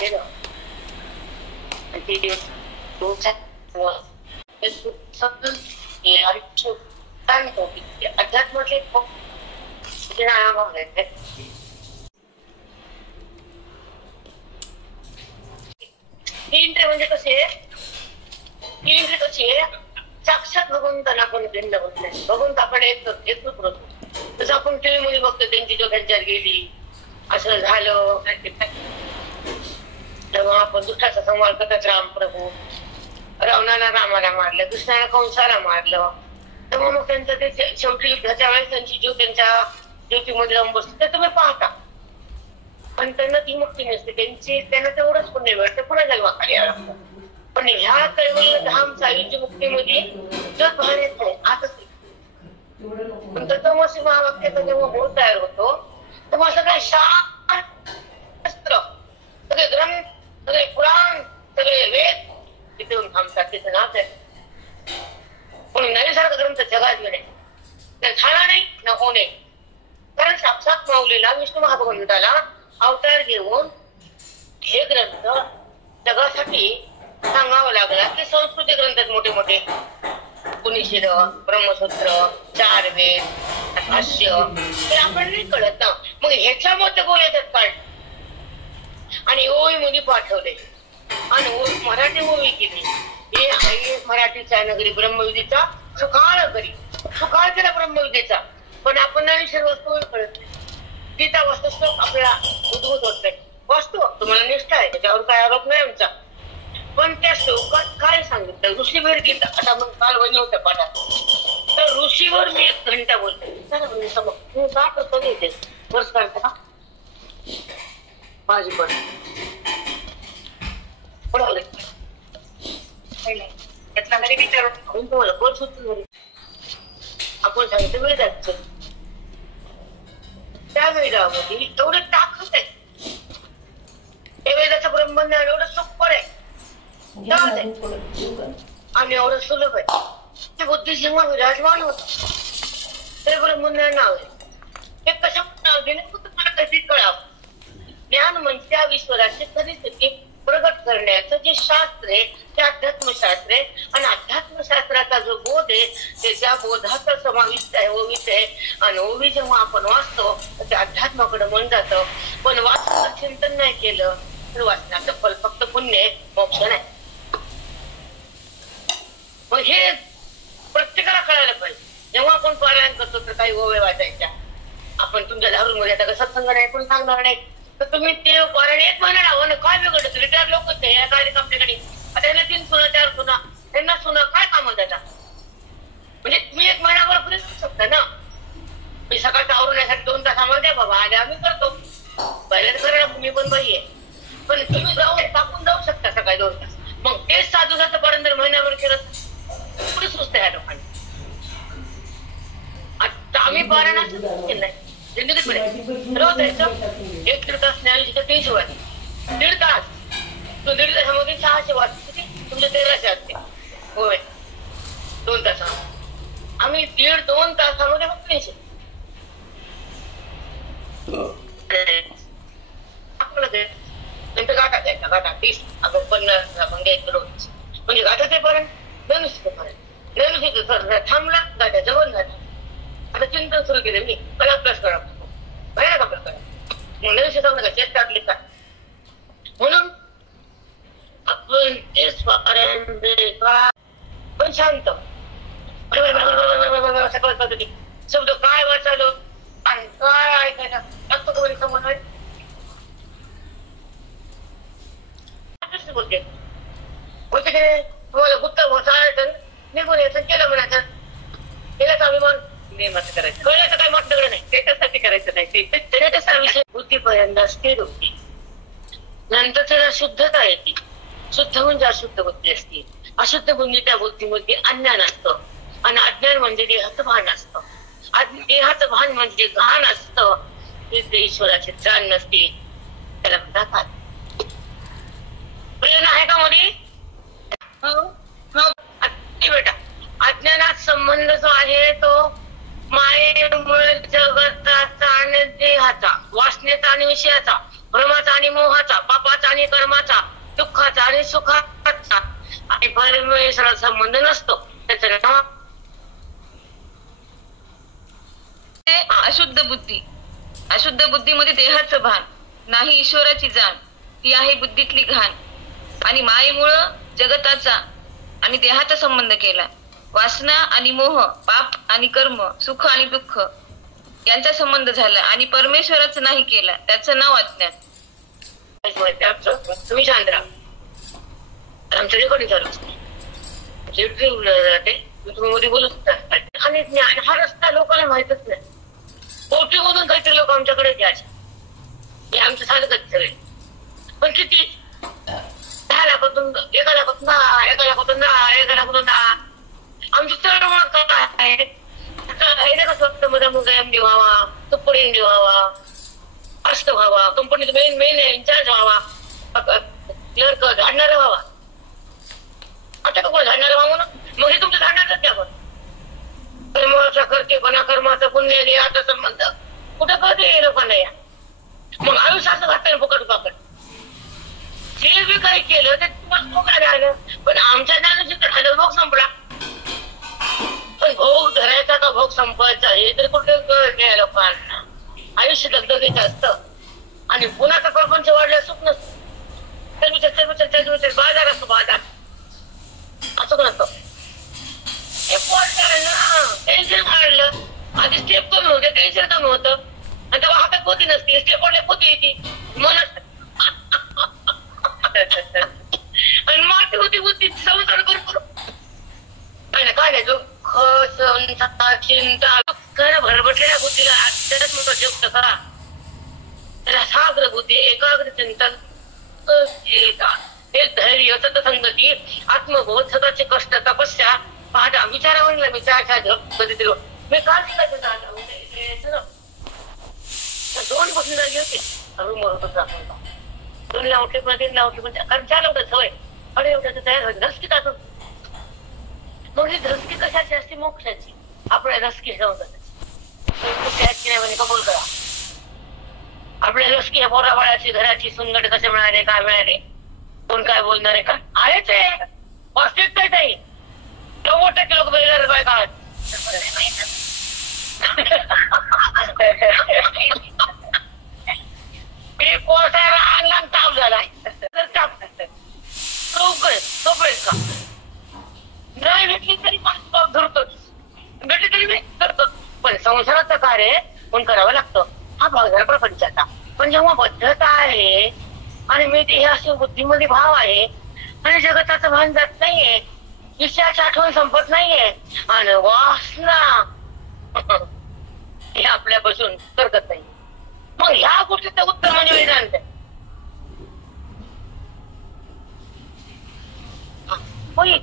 केलं आणि अध्यात्माचे म्हणजे कसे साक्षात भगवंताला आपण भिन्न होत नाही. भगवंत आपण एकच होतो. तसं आपण टीव्ही मध्ये बघतो त्यांची डोक्यात गेली असं झालं तेव्हा आपण दुष्टाचा संवाद करतात. रामप्रभू रावणाला रामाला मारलं, कृष्णाला कंसाला मारलं. तेव्हा मग त्यांचं ते शेवटी युद्धाच्या वेळेस त्यांची जीव त्यांच्या ज्योतीमध्ये जाऊन बसतो ते तुम्ही पाहता. पण त्यांना ती मुक्ती नसते त्यांची. त्यांना तेवढंच पुण्य मिळते पुन्हा जन्माखाली यावं लागतं. पण ह्या कैवल्य धाम सायुज्य मुक्तीमध्ये जग बाहेर येत नाही आतच. पण तत्वमसी महावाक्याचा जेव्हा बोध तयार होतो तेव्हा सगळे शास्त्र सगळे ग्रंथ सगळे पुराण सगळे वेद तिथे येऊन थांबतात. तिथे नाच आहे कोणी नवीसारखा ग्रंथ जगात येणे ना झाला नाही ना होणे. कारण साक्षात माऊलीला विष्णू महाभगवंताला अवतार घेऊन हे ग्रंथ जगासाठी सांगावं लागला की संस्कृती ग्रंथ मोठे मोठे पुनिशिर ब्रह्मसूत्र 4 वेद भाष्य हे आपण नाही कळत ना. मग ह्याच्यामध्ये बोलायचं काढ आणि ओवी मध्ये पाठवले आणि मराठी ओवी केली. हे आहे मराठीचा नगरी ब्रह्मविदेचा सुकाळ करी सुकाळ केला ब्रह्मविदेचा. पण आपण नवीन वस्तू कळत नाही. गीता वस्तू आपल्याला उद्भूत होत नाही. वास्तू तुम्हाला निष्ठा आहे त्याच्यावर काय आरोप नाही आमचा. पण त्या श्लोकात काय सांगितलं ऋषीवर गीता आता मग काल वणी होत्या पाठात तर ऋषीवर मी 1 घंटा बोलते. तू का करतो घेते वर्ष काढता का माझी पण त्यातला घरी विचारून तुम्हाला कोर्स होतो आपण सांगितलं वेळ जायचं त्या वेळामध्ये एवढे ताकद आहे. त्या वेळाचं ब्रह्मज्ञान एवढं सोपं आहे आणि एवढं सुलभ आहे. ते बुद्धी जेव्हा विराजमान होत ते ब्रह्मज्ञान नाव आहे. ते कशामुळे नाव दिले तुम्हाला कधी कळावं. ज्ञान म्हणजे त्या ईश्वराची परिस्थिती प्रगट करण्याचं जे शास्त्र आहे ते अध्यात्मशास्त्र आहे. आणि अध्यात्मशास्त्राचा जो बोध आहे ते त्या बोधाचा समाविष्ट आहे ओवीच आहे. आणि ओवी जेव्हा आपण वाचतो तर ते अध्यात्माकडे मन जातं. पण वाचनाचं चिंतन नाही केलं तर वाचनाचं फल फक्त पुण्य मोक्ष नाही. मग हे प्रत्येकाला कळायला पाहिजे. जेव्हा आपण पारायण करतो तर काही ओव्या वाचायच्या आपण तुमच्या धारूमध्ये आता सत्संग नाही पण सांगणार नाही तर तुम्ही ते पारायण 1 महिना लावा ना. काय बिघडत रिटायर लोक या कार्यक्रम आपल्याकडे आता त्यांना 3 सुना 4 सुना त्यांना सुना काय काम त्याचा म्हणजे तुम्ही 1 महिनाभर पुढे करू शकता ना. मी सकाळचं आवरण्यासाठी 2 तास आम्हाला द्या बाबा आले आम्ही करतो. पहिल्याच करा तुम्ही पण बाई आहे पण तुम्ही जाऊन टाकून जाऊ शकता सकाळी 2 तास. मग तेच साधूसाचं पारायण महिनाभर केलं पुढे सुचत ह्या लोकांनी. आता आम्ही पारायण असं केलंय जिंदगीत रोज जायचं 1-1.5 तास ज्ञानेश्वरीच्या 300 वाट 1.5 तास तो 1.5 तासामध्ये 600 वाट तुमचे 1300 असते होय 2 तासामध्ये आम्ही 1.5-2 तासामध्ये फक्त 300 नंतर गाठा द्यायचा गाठा 30 आपण 50 आपण घ्यायचं रोज म्हणजे गाठाचे पर्यंत थांबला गाठा जवळ झाला. आता चिंतन सुरू केलं मी कला अभ्यास करा भयानक अभ्यास करा मग नवीन सांगू नका चेष्टा आपली का म्हणून आपण तेच पण शांत शब्द काय वाचालो आणि काय ऐकायला लागतो समज बोलते बोलते की तुम्हाला गुप्त घोषायचं निघून यायचं केलं म्हणायचं केल्याचा अभिमान नियमाचं करायचं कळल्याचं काही मत दगड नाही त्याच्यासाठी करायचं नाही त्याचा विषय बुद्धीपर्यंत स्थिर होती. नंतर त्याला शुद्धता येते. शुद्ध म्हणजे अशुद्ध बुद्धी असते. अशुद्ध बुद्धी त्या बुद्धीमध्ये अज्ञान असतं आणि अज्ञान म्हणजे देहाचं भान असतं. देहाचं भान म्हणजे घाण असतं. ते ईश्वराचे जाण नसते त्याला म्हणतात प्रेरणा आहे का मध्ये बेटा. अज्ञानात संबंध जो आहे तो मायेमुळे जगताचा आणि देहाचा वासनेचा आणि विषयाचा भ्रमाचा आणि मोहाचा पापाचा आणि आणि कर्माचा, दुःखाचा आणि सुखाचा आणि परमेश्वराचा संबंध नसतो. त्याचं नाव अशुद्ध बुद्धी. अशुद्ध बुद्धीमध्ये देहाचं भान नाही, ईश्वराची जाण, ती आहे बुद्धीतली घाण. आणि मायेमुळं जगताचा आणि देहाचा संबंध केला. वासना आणि मोह, पाप आणि कर्म, सुख आणि दुःख यांचा संबंध झाला आणि परमेश्वराचं नाही केला, त्याचं नाव अज्ञान. तुम्ही शांत राहा. आमचं रेकॉर्डिंग चालू तुम्ही मध्ये बोलू शकता. आणि ज्ञान हा रस्ता लोकांना माहितच नाही. कोटीमधून काहीतरी लोक आमच्याकडे द्यायचे, हे आमचं साधकच सगळे. पण किती 10 लाखातून 1 लाखातून 10, 1 लाखातून 10, 1 लाखातून 10. आमची चळवळ काय आहे? कसं मध्ये मुलगा एमडी व्हावा, सुपर एमडी व्हावा, फास्ट व्हावा, कंपनीत मेन इन्चार्ज व्हावा, क्लर्क झाडणारा व्हावा. आता का कोण झाडणारा व्हावं ना? मग हे तुमचं झाडणारच द्या. पण कर्माचा कर्तेपणा, कर्माचा पुण्य देहाचा संबंध कुठं कळते लोकांना या? मग आयुष्याचं घातलं फुकट पाकट. जे बी काही केलं ते तुम्हाला आलं, पण आमच्या ज्ञानाचं झालं भोग संपला. पण भोग धरायचा का भोग संपवायचा हे तरी कुठे कळत नाही लोकांना. आयुष्य दगदगीचं असतं आणि पुन्हा प्रपंच वाढल्या सुख नसतं. बाजार असतो, बाजार असं नसतं. टेन्शन काढलं, आधी स्टेप कमी होते, टेन्शन कमी होतं आणि तेव्हा हातात पोती नसते, स्टेप वाढल्या पोती येते मनच. आणि माती होती बुद्धी संसार करू काय नाही दुःख चिंता भरभटलेल्या बुद्धीला आश्चर्यच मोठं जगत करा. त्याला साग्र बुद्धी, एकाग्र चिंतन, हे धैर्य, सतसंगती, आत्मबोध, स्वतःचे कष्ट, तपस्या पाहता विचारावं विचाराच्या कधीतरी मी काल दोन पासून झाली होती. रूम वर होतो आपण 2 ला उठले, 3 ला उठले, कारण 4 ला उठत सवय. अडे उठायचं तयार व्हायचं धसकी टाकून. मग ही धसकी कशाची असते? मोक्षाची. आपल्या धसकी संसाराची नाही म्हणजे कबूल करा. आपल्या धसकी ह्या पोरा बाळाची, घराची, सुनगट कसे मिळाले, काय मिळाले, कोण काय बोलणार आहे का? आहेच आहे, वास्तविकता नाही. 90% लोक बेजार बायका पोटाला आणला ताप झालाय तर ताप का नाही भेटली तरी धरतोच, भेटली तरी मी करतोच. पण संसाराचं कार्य पण करावं लागतं. हा भाग झाला प्रपंचाचा. पण जेव्हा बद्धता आहे आणि मी ते अशी बुद्धीमध्ये भाव आहे आणि जगताचं भान जात नाहीये, विषयाची आठवण संपत नाहीये आणि वासना हे आपल्यापासून करत नाही. मग ह्या गोष्टीचं उत्तर म्हणजे वेदांत.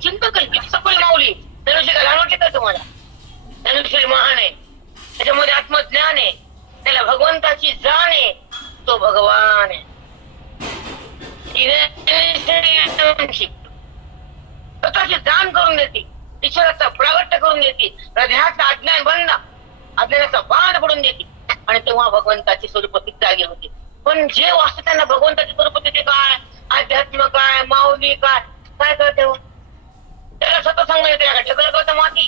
चिंता कशी सफल माऊली धनुष्य जाणवते का तुम्हाला? धनुष्य महान आहे, त्याच्यामध्ये आत्मज्ञान आहे, त्याला भगवंताची जाण आहे, तो भगवान आहे. स्वतःची जाण करून देते, ईश्वराचा प्रागट्य करून देते, हृदयाचा अज्ञान बंद, अज्ञानाचा बाण पडून देते आणि तेव्हा भगवंताची स्वरूपती जागे होते. पण जे वाचत त्यांना भगवंताची स्वरूपती काय, अध्यात्म काय, माऊली काय, काय करते? त्याला सतसंग येते, ढकल करतं माती.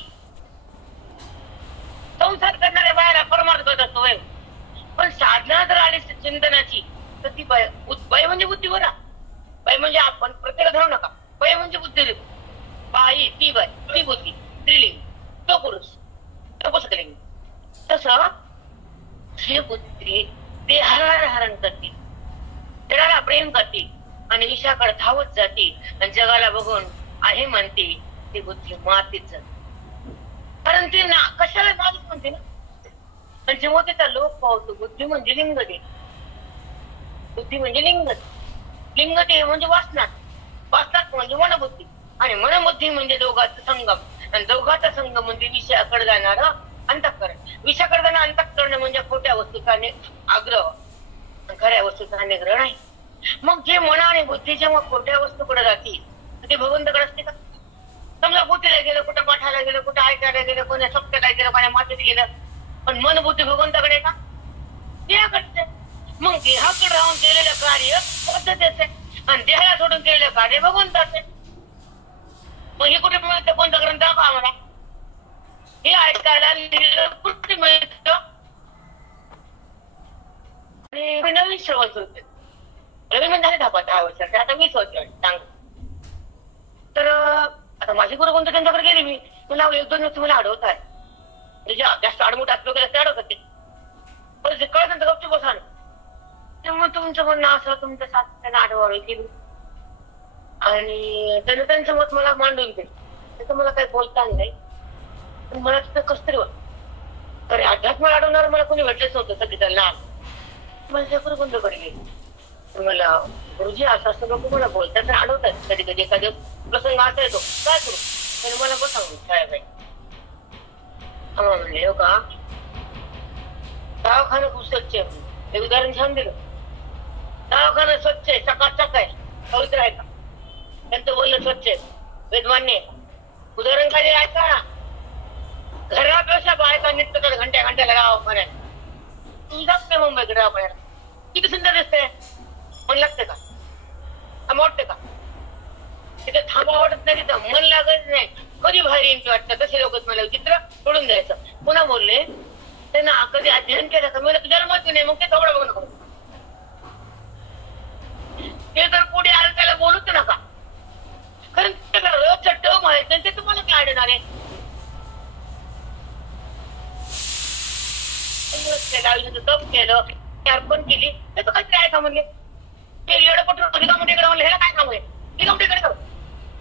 संसार करणाऱ्या बाहेर परमार्थ करत असतो. पण साधना जर आली चिंतनाची तर ती बाय म्हणजे बुद्धी बरा. बाई म्हणजे आपण प्रत्येक धरू नका. बाई म्हणजे बुद्धी, बाई ती बाई, ती बुद्धी, स्त्रीलिंग, तो पुरुष, तो पुस्तकलिंग. तसं हे बुद्धी देहाला धारण करते, जगाला प्रेम करते आणि ईशाकडे धावत जाते आणि जगाला बघून आहे म्हणते. ती बुद्धी मातीत जाते, कारण ती ना कशाला माणूस म्हणते ना. आणि जेव्हा त्याचा लोक पावतो, बुद्धी म्हणजे लिंग दे, बुद्धी म्हणजे लिंग, लिंग दे म्हणजे वासनात, वासनात म्हणजे मनबुद्धी आणि मनबुद्धी म्हणजे दोघांचा संगम आणि दोघांचा संगम म्हणजे विषयाकडे जाणार अंतःकरण. विषयाकडे जाणं अंतःकरण म्हणजे खोट्या वस्तूचा आग्रह, खऱ्या वस्तूचा निग्रह नाही. मग जे मन आणि बुद्धी जेव्हा खोट्या वस्तूकडे जाते ते भगवंताकडे असते का? समजा बुद्धीला गेलं, कुठं पाठाला गेलं, कुठं ऐकायला गेलं, कोणा सप्त्याला गेलं, कोणा मातीत गेलं, पण मन बुद्धी भगवंताकडे का? देहाकडे. मग देहाकडे राहून केलेलं कार्य पद्धतीचं आहे. आणि देहाला सोडून केलेलं कार्य भगवंताच आहे. मग हे कुठे मिळतं? कोणता ग्रंथ दाखवा आम्हाला. हे ऐकायला कुठे मिळतं? आणि नवीन श्रवण होते. नवीन म्हणजे 10 वर्षाचे, आता 20 वर्ष सांग. तर आता माझी गुरु कोणतं त्यांच्याकडे गेली मी, मला 1-2 दिवस मला अडवत आहे. म्हणजे जास्त आडमुठ असलो की जास्त अडवतात ते. पण जे कळत नंतर गपचूप बसा. मग तुमचं म्हणणं असं तुमच्या सासऱ्याला आडवाळी केली आणि त्यानं त्यांचं मत मला मांडून दिलं. त्याचं मला काही बोलता आलं नाही. पण मला तिथं कसं तरी वाटतं. अरे अध्यात्म अडवणार मला कोणी भेटलंच नव्हतं सगळी त्याला. माझ्या गुरु कोणत्याकडे गेली. मला गुरुजी असं लोक मला बोलतात अडवतात. कधी कधी एखाद्या प्रसंग असा येतो, काय करू? त्याने मला बसावून छायाबाई म्हणले, हो का दवाखाना खूप स्वच्छ आहे. हे उदाहरण छान दिलं. दवाखाना स्वच्छ आहे, चकाचक आहे, पवित्र आहे का? त्यांचं बोलणं स्वच्छ आहे, वेदमान्य आहे. उदाहरण काय ऐका ना, घरापेक्षा बायका निघत घंट्या घंट्याला दवाखान्यात. तू जात नाही मुंबईकडे दवाखान्यात, किती सुंदर दिसते. मन लागते का? वाटते का? तिथे थांबा वाटत नाही, तिथं मन लागत नाही. कधी बाहेर येईल वाटतं. तसे लोक मला चित्र सोडून द्यायचं. पुन्हा बोलले त्यांना कधी अध्ययन केलं का? मला जन्मच नाही. मग ते थोडं बघ नको, ते जर पुढे आलं त्याला बोलूच नका. कारण त्याला रोजचं टर्म माहित नाही, ते तुम्हाला काय अडणार आहे? आयुष्याचं तप केलं, अर्पण केली, त्याचं काहीतरी आहे का म्हणले? ते येडपट रिकामटेकडे म्हणलं, ह्याला काय काम आहे? रिकामटेकडे करू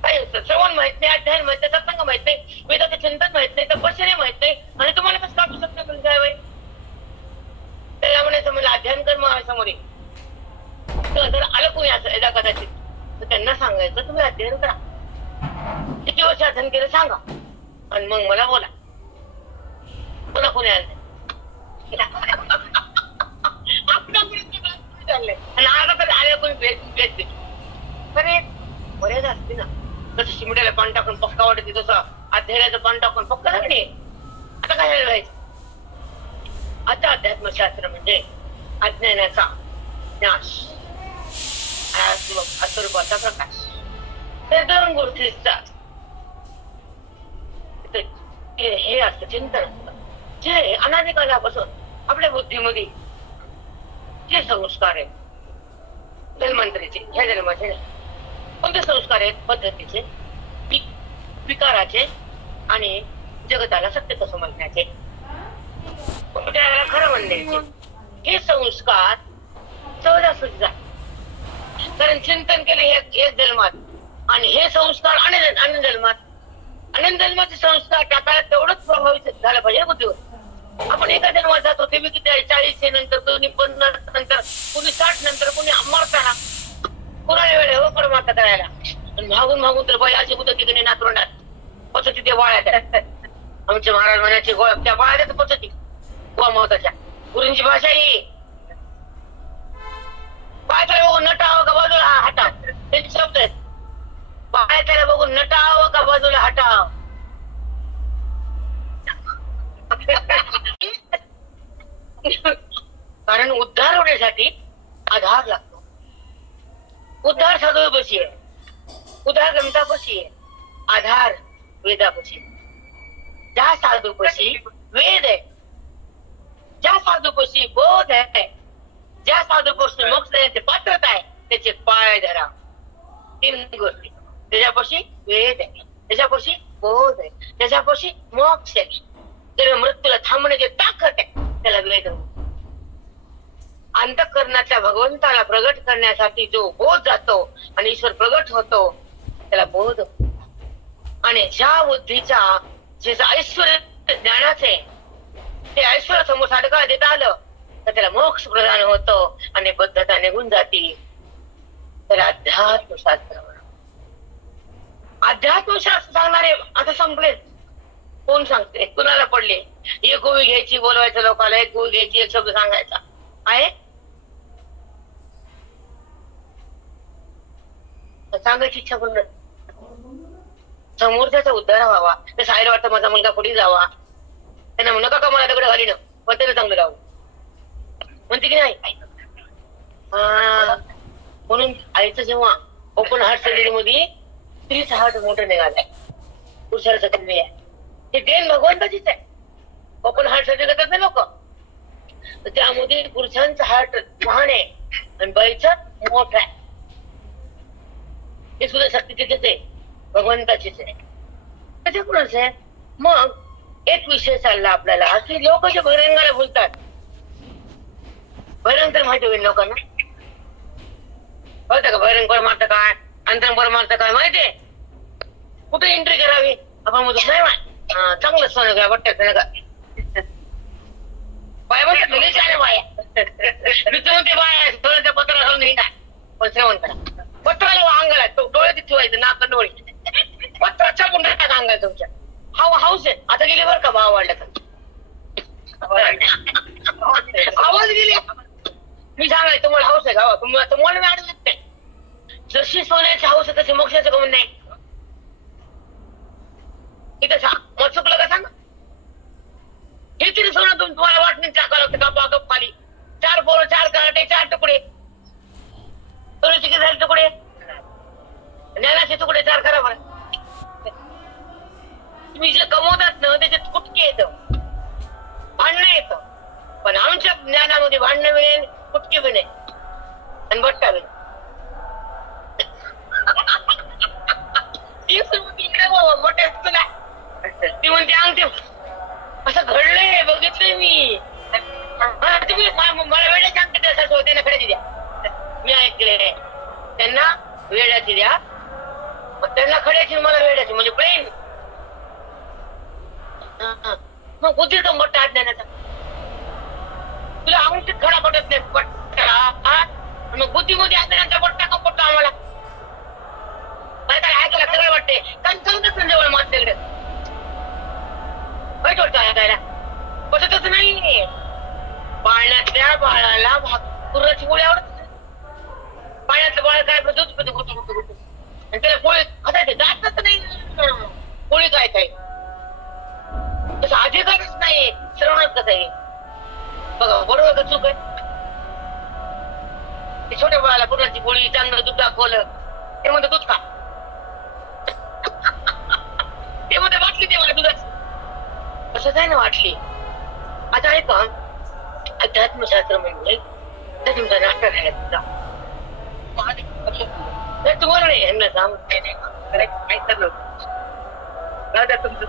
काय? श्रवण माहित नाही, अध्ययन माहित नाही, सत्संग माहित नाही, वेदाचं चिंतन माहित नाही, तपश्चर्या माहित नाही, आणि तुम्हाला कसं काटू शकतं काय? त्याला म्हणायचं मला अध्ययन कर मग समोर जर आलं कोणी असं एकदा कदाचित तर त्यांना सांगायचं तुम्ही अध्ययन करा, किती वर्ष अध्ययन केलं सांगा, आणि मग मला बोला. पुन्हा कोणी आलं चाललंय आणि आता तर आल्या कोणी भेट अरे बरेच असते ना. जसं शिमड्याला पाणी टाकून पक्का वाटते तसं अध्ययनाचं पाणी टाकून पक्का झाले. आता काय व्हायचं? आता अध्यात्मशास्त्र म्हणजे अज्ञानाचा नाश, अस्वरूपाचा प्रकाश. त्या 2 गोष्टीचा हे असतं चिंतन असतं, जे अनादिकालापासून आपल्या बुद्धीमध्ये जे संस्कार आहेत धन्वंतरीचे, ह्या जन्माचे नाही. कोणते संस्कार आहेत? पद्धतीचे, विकाराचे आणि जगताला सत्य कसं म्हणण्याचे, त्याला खरं म्हणण्याचे. हे संस्कार सहजासहजी जातात. कारण चिंतन केलं एक जन्मात, आणि हे संस्कार अनेक जन्मात. अनेक जन्माचे संस्कार टाकायला तेवढंच प्रभावित झालं पाहिजे बुद्धीवर. आपण एका जन्मात जातो ते मी किती 40 नंतर, कोणी 50 नंतर, कोणी 60 नंतर, कोणी मरताना, कोणाला वेळ हो परमार्थ करायला. आणि मागून तर बाई अशी कुठं तिकडे नातवंडात पचती ते बाळ्यात. आमचे महाराज म्हणायचे त्या बाळ्यात पचती गोवा महत्वाच्या. गुरुंची भाषा ही बाळ्याला बघून नटावं का बाजूला हटाव, त्यांचे शब्द आहेत. बाळ्याला बघून नटावं का बाजूला हटाव. कारण उद्धार होण्यासाठी आधार लागतो. उद्धार साधूपाशी आहे, उद्धार ग्रंथापाशी आहे, आधार वेदापाशी. ज्या साधूपाशी वेद आहे, ज्या साधूपाशी बोध आहे, ज्या साधूपासून मोक्ष देण्याची पात्रता आहे, त्याचे पाय धरा. 3 गोष्टी. त्याच्यापाशी वेद आहे, त्याच्यापाशी बोध आहे, त्याच्यापाशी मोक्ष आहे. जर मृत्यूला थांबण्याची ताकद आहे त्याला वेद. अंतःकरणाच्या भगवंताला प्रगट करण्यासाठी जो बोध जातो आणि ईश्वर प्रगट होतो त्याला बोध. आणि ज्या बुद्धीचा जे ऐश्वर ज्ञानाचे ते ऐश्वर समोर साडका देता आलं तर त्याला मोक्ष प्रदान होतो आणि बद्धता निघून जाती. त्याला अध्यात्मशास्त्र. अध्यात्मशास्त्र सांगणारे आता संपले. कोण सांगते? कुणाला पडले? एक गोळी घ्यायची, बोलवायचं लोकांना, एक गोळी घ्यायची, एक शब्द सांगायचा आहे. सांगायची इच्छा पण नाही. समोरच्याचा उद्धार व्हावा. त्या साईला वाटतं माझा मुलगा पुढे जावा, त्यांना म्हणू नका का मला दगड घाली ना, पण त्याला चांगलं राहू म्हणते की नाही. म्हणून आईचं जेव्हा ओपन हार्ट सर्जरी मध्ये स्त्रीचा हार्ट मोठं निघालाय, पुरुषाचं कमी आहे. हे देण भगवंताचीच आहे. ओपन हार्ट सर्जरी करतात ना लोक, तर त्यामध्ये पुरुषांचं हार्ट लहान आहे आणि बाईचं मोठं आहे. हे सुद्धा शक्ती तिथेच आहे, भगवंताचीच आहे. त्याच्याकडूनच आहे. मग एक विषय चालला आपल्याला, अशी लोक जे बहिरंगाला बोलतात, बहिरंग तर माहिती होईल लोकांना, कळतं का बहिरंग परमार्थ काय, अंतरंग परमार्थ काय माहितीये? कुठे एंट्री करावी आपण म्हणतो नाही माय, चांगलं सोनं घ्या, वाटत का बाय म्हणतात ना, छान बाया ते बाया सोन्याच्या पत्राला घालून येणार. पण श्रवण करा, पत्राला अंगाला डोळे ठेवायचं, नाक डोळे पत्राच्या गुंडा टाका अंगाला तुमच्या. हाऊस आहे. आता गेली बरं का भाव वाढला तर आवाज गेली. मी सांगाय तुम्हाला हाऊस आहे गावा, तुम्हाला मी अडवत नाही. जशी सोन्याची हाऊस आहे तशी मोक्षाचं कमी नाही. इथं मग चुकलं का सांगा. हे तरी सोनं तुम्हाला वाटणी टाकावं लागतं गप्पा गप खाली. 4 पोरं 4 कराटे 4 तुकडे, सोन्याचे किती झाले तुकडे, ज्ञानाचे तुकडे 4 करा बरं. तुम्ही जे कमवतात ना त्याच्यात कुटके येतं, भांडणं येतं. पण आमच्या ज्ञानामध्ये भांडणं मिळेल, कुटके बी नाही आणि बट्टा बी. ती म्हणते अंगठी असं घडलंय, बघितलंय मी. तुम्ही मला वेळाची अंगठी द्या, त्यांना खड्याची द्या. मी ऐकले त्यांना वेळाची द्या, मग त्यांना खड्याची मला वेळाची, म्हणजे प्रेम. मग बुद्धी तो मोठा अज्ञानाचा. तुला अंगठीत खडा पडत नाही पट्टा, मग बुद्धीमध्ये अज्ञानाचा पट्टा का पट्टा आम्हाला काय ऐकायला सगळं वाटते. कंच जवळ माझ्याकडे वाईट वाटतं ऐकायला. पटतच नाही. पाळण्यातल्या बाळाला पुराची पोळी आवडत. पाण्यातलं बाळ काय दूध पितो गुटू गुटू गुटू, आणि त्याला पोळी खायचे जातच नाही. पोळी काय काय तसं अधिकारच नाही. श्रवणात कसं आहे बघा, बरोबर का चूक आहे? ते छोट्या बाळाला पुराची पोळी चांगलं दूध दाखवलं, ते म्हणतं दूध खा, ते म्हणते वाटली ते मला दुधाची. असंच आहे ना वाटली. आता आहे का अध्यात्मशास्त्र म्हणजे तुमचा नाटक आहे तुमचा, तुम्हाला नाही यांना सांगून तुमचं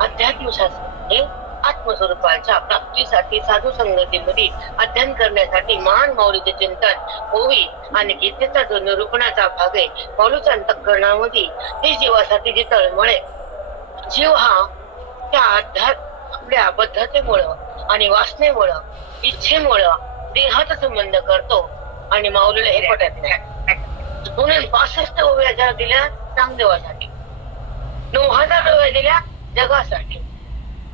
अध्यात्मशास्त्र हे आत्मस्वरूपाच्या प्राप्तीसाठी साधू संगतीमध्ये अध्ययन करण्यासाठी महान माऊलीचे चिंतन होई. आणि गीतेचा जो निरूपणाचा भाग आहे माऊलीच्या अंतःकरणामध्ये ते जीवासाठी जे तळमळे. जीव हा त्या आपल्या बद्धतेमुळं आणि वासनेमुळं इच्छेमुळं देहाचा संबंध करतो आणि माऊलीला हे पटत नाही. म्हणून 65 ओव्या दिल्या नामदेवासाठी, 9000 ओव्या दिल्या जगासाठी,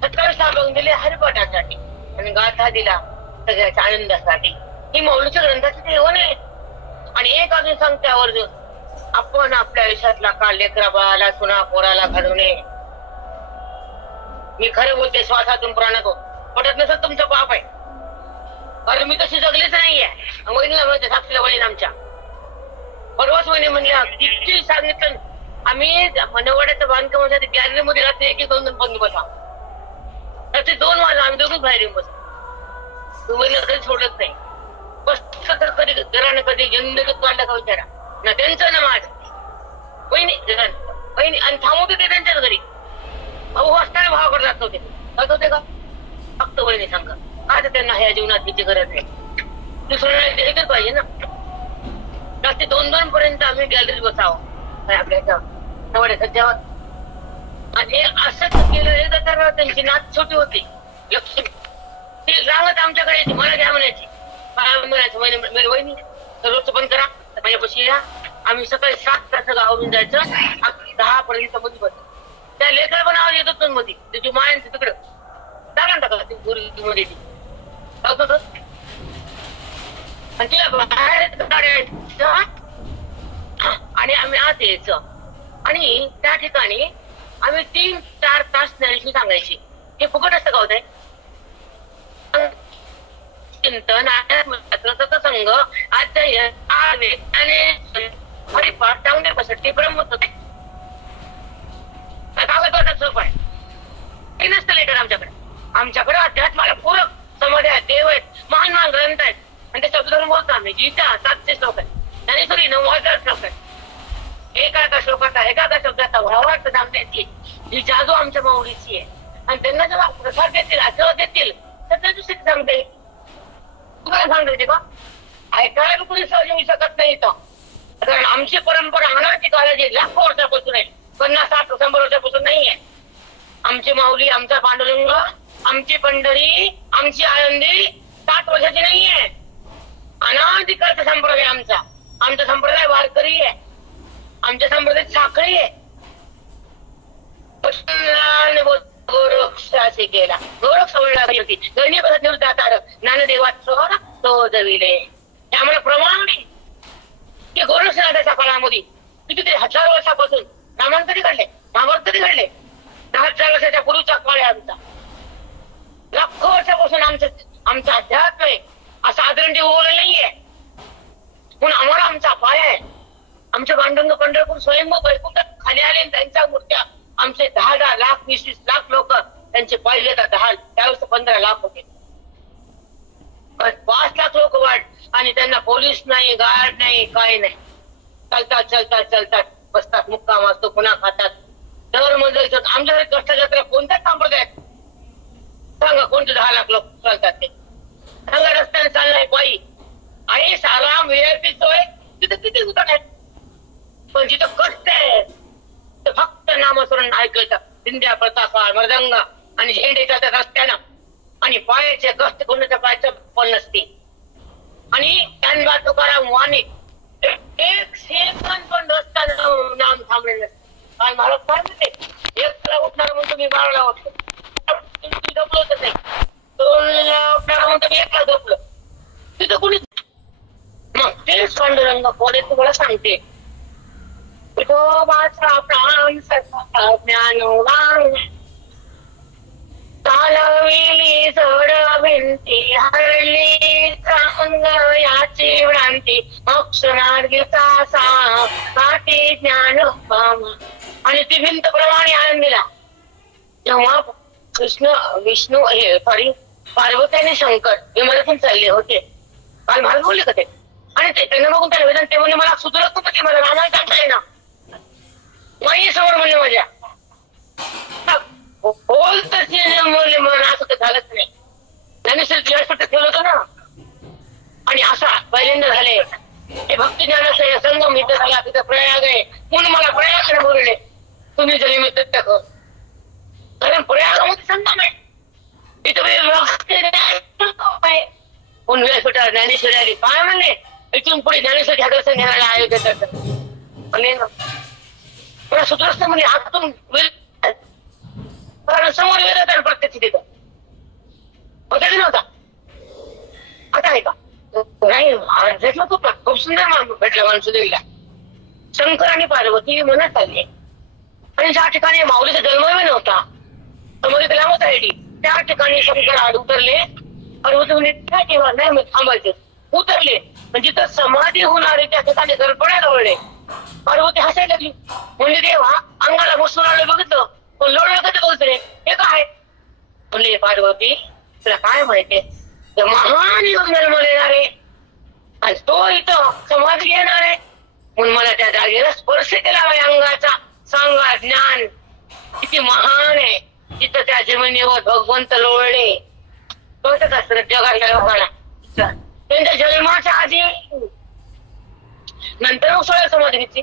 27 अभंग दिले हरिपाठासाठी, आणि गाथा दिला सगळ्याच्या आनंदासाठी. ही माऊलीच्या ग्रंथाची देवण आहे. आणि एक अजून सांगते आवर्जून, आपण आपल्या आयुष्यातला काळ लेकरा बाळाला सुना पोराला घडवू नये. मी खरं बोलते, श्वासातून प्राणातून. पटत नसत तुमचं पाप आहे, कारण मी तशी जगलीच नाहीये. वहिनीला म्हणते, साक्षीला वडील आमच्या परवाच वहिनी म्हणल्या, किती सांगितलं आम्ही नवड्याचं बांधकामासाठी गॅलरी मध्ये रात्री 1-2 बंद बसा, रात्री 2 वाजता आम्ही दोघंच बाहेर येऊन बसा. तुम्ही कधी सोडत नाही. बसत तर कधी घरानं कधी जिंदगीत काढलं का विचारा ना, त्यांचं ना माझं. वहिनी वहिनी आणि थांबवते ते त्यांच्याच घरी. भाऊ असताना भावाकडे जात होते, जात होते का? फक्त वहिनी सांगा, आता त्यांना ह्या जीवनात तिची गरज नाही. दुसऱ्या एकच पाहिजे ना. रात्री 2 पर्यंत आम्ही गॅलरीत बसावं आपल्या नवड्याच्या जेवण. आणि असंच केलं एकदा तर त्यांची नात छोटी होती लक्ष्मी, ती रांगत आमच्याकडे यायची, मला घ्या म्हणायची. म्हणायचं वहिनी रोजचं बंद करा, माझ्यापाशी या. आम्ही सकाळी 7 वाजता आवरून जायचं, 10 पर्यंत मध्ये बस. त्या लेकरा पण आवाज येतो मध्ये, त्याची मायांचं तिकडं टाका टाका ती गुरुजी मध्ये ती होत. आणि तिला बाहेर काढायचं आणि आम्ही आत यायचं. आणि त्या ठिकाणी आम्ही 3-4 तास ज्ञानेश्वरी सांगायची. हे फुकट असतं का होत आहे? चिंतन सत्संग हरिपाठ चांगल्यासाठी ब्रह्मच होते. कागदपत्र सोप आहे हे नसतं लेटर आमच्याकडे अध्यात्माला पूरक समाधी आहेत, देव आहेत, महान महान ग्रंथ आहेत आणि ते शब्द धरून बोलतो आम्ही. गीता 700 श्लोक आहे, ज्ञानेश्वरी 9000 श्लोक आहे. एका श्लोकाचा एका शब्दाचा भावार्थ सांगण्याची ही जादू आमच्या माऊलीची आहे. आणि त्यांना जेव्हा प्रसाद देतील आशीर्वाद देतील तर त्या दुसरी सांगता येईल. तुम्हाला सांगता येते का? ऐकायला कुणी सहज येऊ शकत नाही इथं, कारण आमची परंपरा अनाची काळाची लाखो वर्षापासून आहे, 50-60-100 वर्षापासून नाहीये. आमची माऊली, आमचा पांडुरंग, आमची पंढरी, आमची आळंदी 60 वर्षाची नाहीये. अनाधिकाळचा संप्रदाय आमचा संप्रदाय वारकरी आहे, आमच्या संप्रदाय साखळी आहे. गोरक्षाशी केला गोरक्ष होती गणित ज्ञानदेवाचा तो जविले. त्यामुळे प्रमाण की गोरक्षनाथाच्या काळामध्ये किती ते 1000 वर्षापासून नामांतरी घडले, नामांतरी घडले. 10,000 वर्षाच्या पूर्वीचा काळ आहे आमचा. लाखो वर्षापासून आमचा अध्यात्म आहे, असं आदरण ओळखलं नाहीये. म्हणून आम्हाला आमचा पाय आहे. आमचे पांडुरंग पंढरपूर स्वयंभू वैकुंठात खाली आले, त्यांच्या मूर्त्या आमचे 10-10 लाख 20-20 लाख लोक त्यांचे पाय घेतात. 10 त्यावेळेस 15 लाख होते, 5 लाख लोक वाढ आणि त्यांना पोलीस नाही, गार्ड नाही, काही नाही. चालतात बसतात, मुक्काम असतो, पुन्हा खातात. दर मध्ये आमच्याकडे कष्टजात्रा कोणत्याच संप्रदायात सांगा, कोणते 10 लाख लोक चालतात ते सांगा. रस्त्याने चाललाय पायी आणि सारा VIP सोय तिथे किती दुकान आहेत, पण जिथं कष्ट आहे ते फक्त नामस्मरण ऐकायचं. दिंड्या, प्रतापा, मृदंग आणि झेंडे चालतात रस्त्यानं आणि पायाचे कष्ट कोणाच्या पायाचं पण नसते. आणि त्यांना तुकाराम वाणी एक सेकंद पण रस्त्यानं नाम थांबले नसते. काल मला काय म्हणते, एकला उठणार म्हणून तुम्ही 12ला उठलो, तुम्ही झोपलो तर नाही, 2ला उठणार म्हणून तुम्ही 1ला झोपलो, तिथं कुणी. मग तेच पांडुरंग कोणी तुम्हाला सांगते, विठोबाचा प्राण सखा ज्ञानवान चालविली सोड भिंती हरली अंग याची भ्रांती मोक्ष मार्गीचा साठी ज्ञान पामा. आणि ती भिंत प्रमाणे आनंदीला जेव्हा विष्णू पार्वती आणि शंकर विमानातून चालले होते. काल महाराज बोलले का ते, आणि ते त्यांना बघून त्याला वेदांत ते म्हणे मला सुधरत होतं, मला रामायण सांगता येईना माई समोर म्हणे माझ्या बोल तसे म्हणले म्हणून असं तर झालंच नाही. ज्ञानेश्वर व्यासपीठात ठेवलं होतं ना, आणि असा पहिल्यांदा झाले हे भक्ती ज्ञानाचा संगम इथं झाला, तिथं प्रयाग आहे म्हणून मला प्रयाग बोलले. तुम्ही जरी मी तत्त्व कर, कारण प्रयागामध्ये संगम आहे, तिथं म्हणून व्यासपीठावर ज्ञानेश्वरी आली. काय म्हणले, इथून पुढे ज्ञानेश्वर ह्या न्यायाला आयोग्य करतात सुधरस्त म्हणजे आतून कारण समोर वेदात प्रत्यक्ष तिथं होता की नव्हता. आता आहे का नाही, भेटलं खूप सुंदर भेटलं माणसुदेवीला. शंकर आणि पार्वती मनात आले आणि ज्या ठिकाणी माऊलीचा जन्मही नव्हता समोर लांबत आहे त्या ठिकाणी शंकर आड उतरले. पार्वती म्हणे काय केव्हा नाही मग थांबायचे, उतरले म्हणजे तर समाधी होणारे त्या ठिकाणी दर्पणाला वळले. पार्वती हसायला लागली, म्हणजे देवा अंगाला बसून आलं बघितलं पण लोळलं कधी बोलतोय हे काय. म्हणले पार्वती तुला काय माहितीये, महान योग जन्माला येणार आहे आणि तो इथं समाधी घेणार आहे म्हणून मला त्या जागेला स्पर्श केला माझ्या अंगाचा. सांगा ज्ञान किती महान आहे. तिथं त्या जमिनीवर भगवंत लोळले. कळत असतं जगाच्या लोकांना त्यांच्या जन्माच्या आधी नंतर मग 16 समाधी घेतली.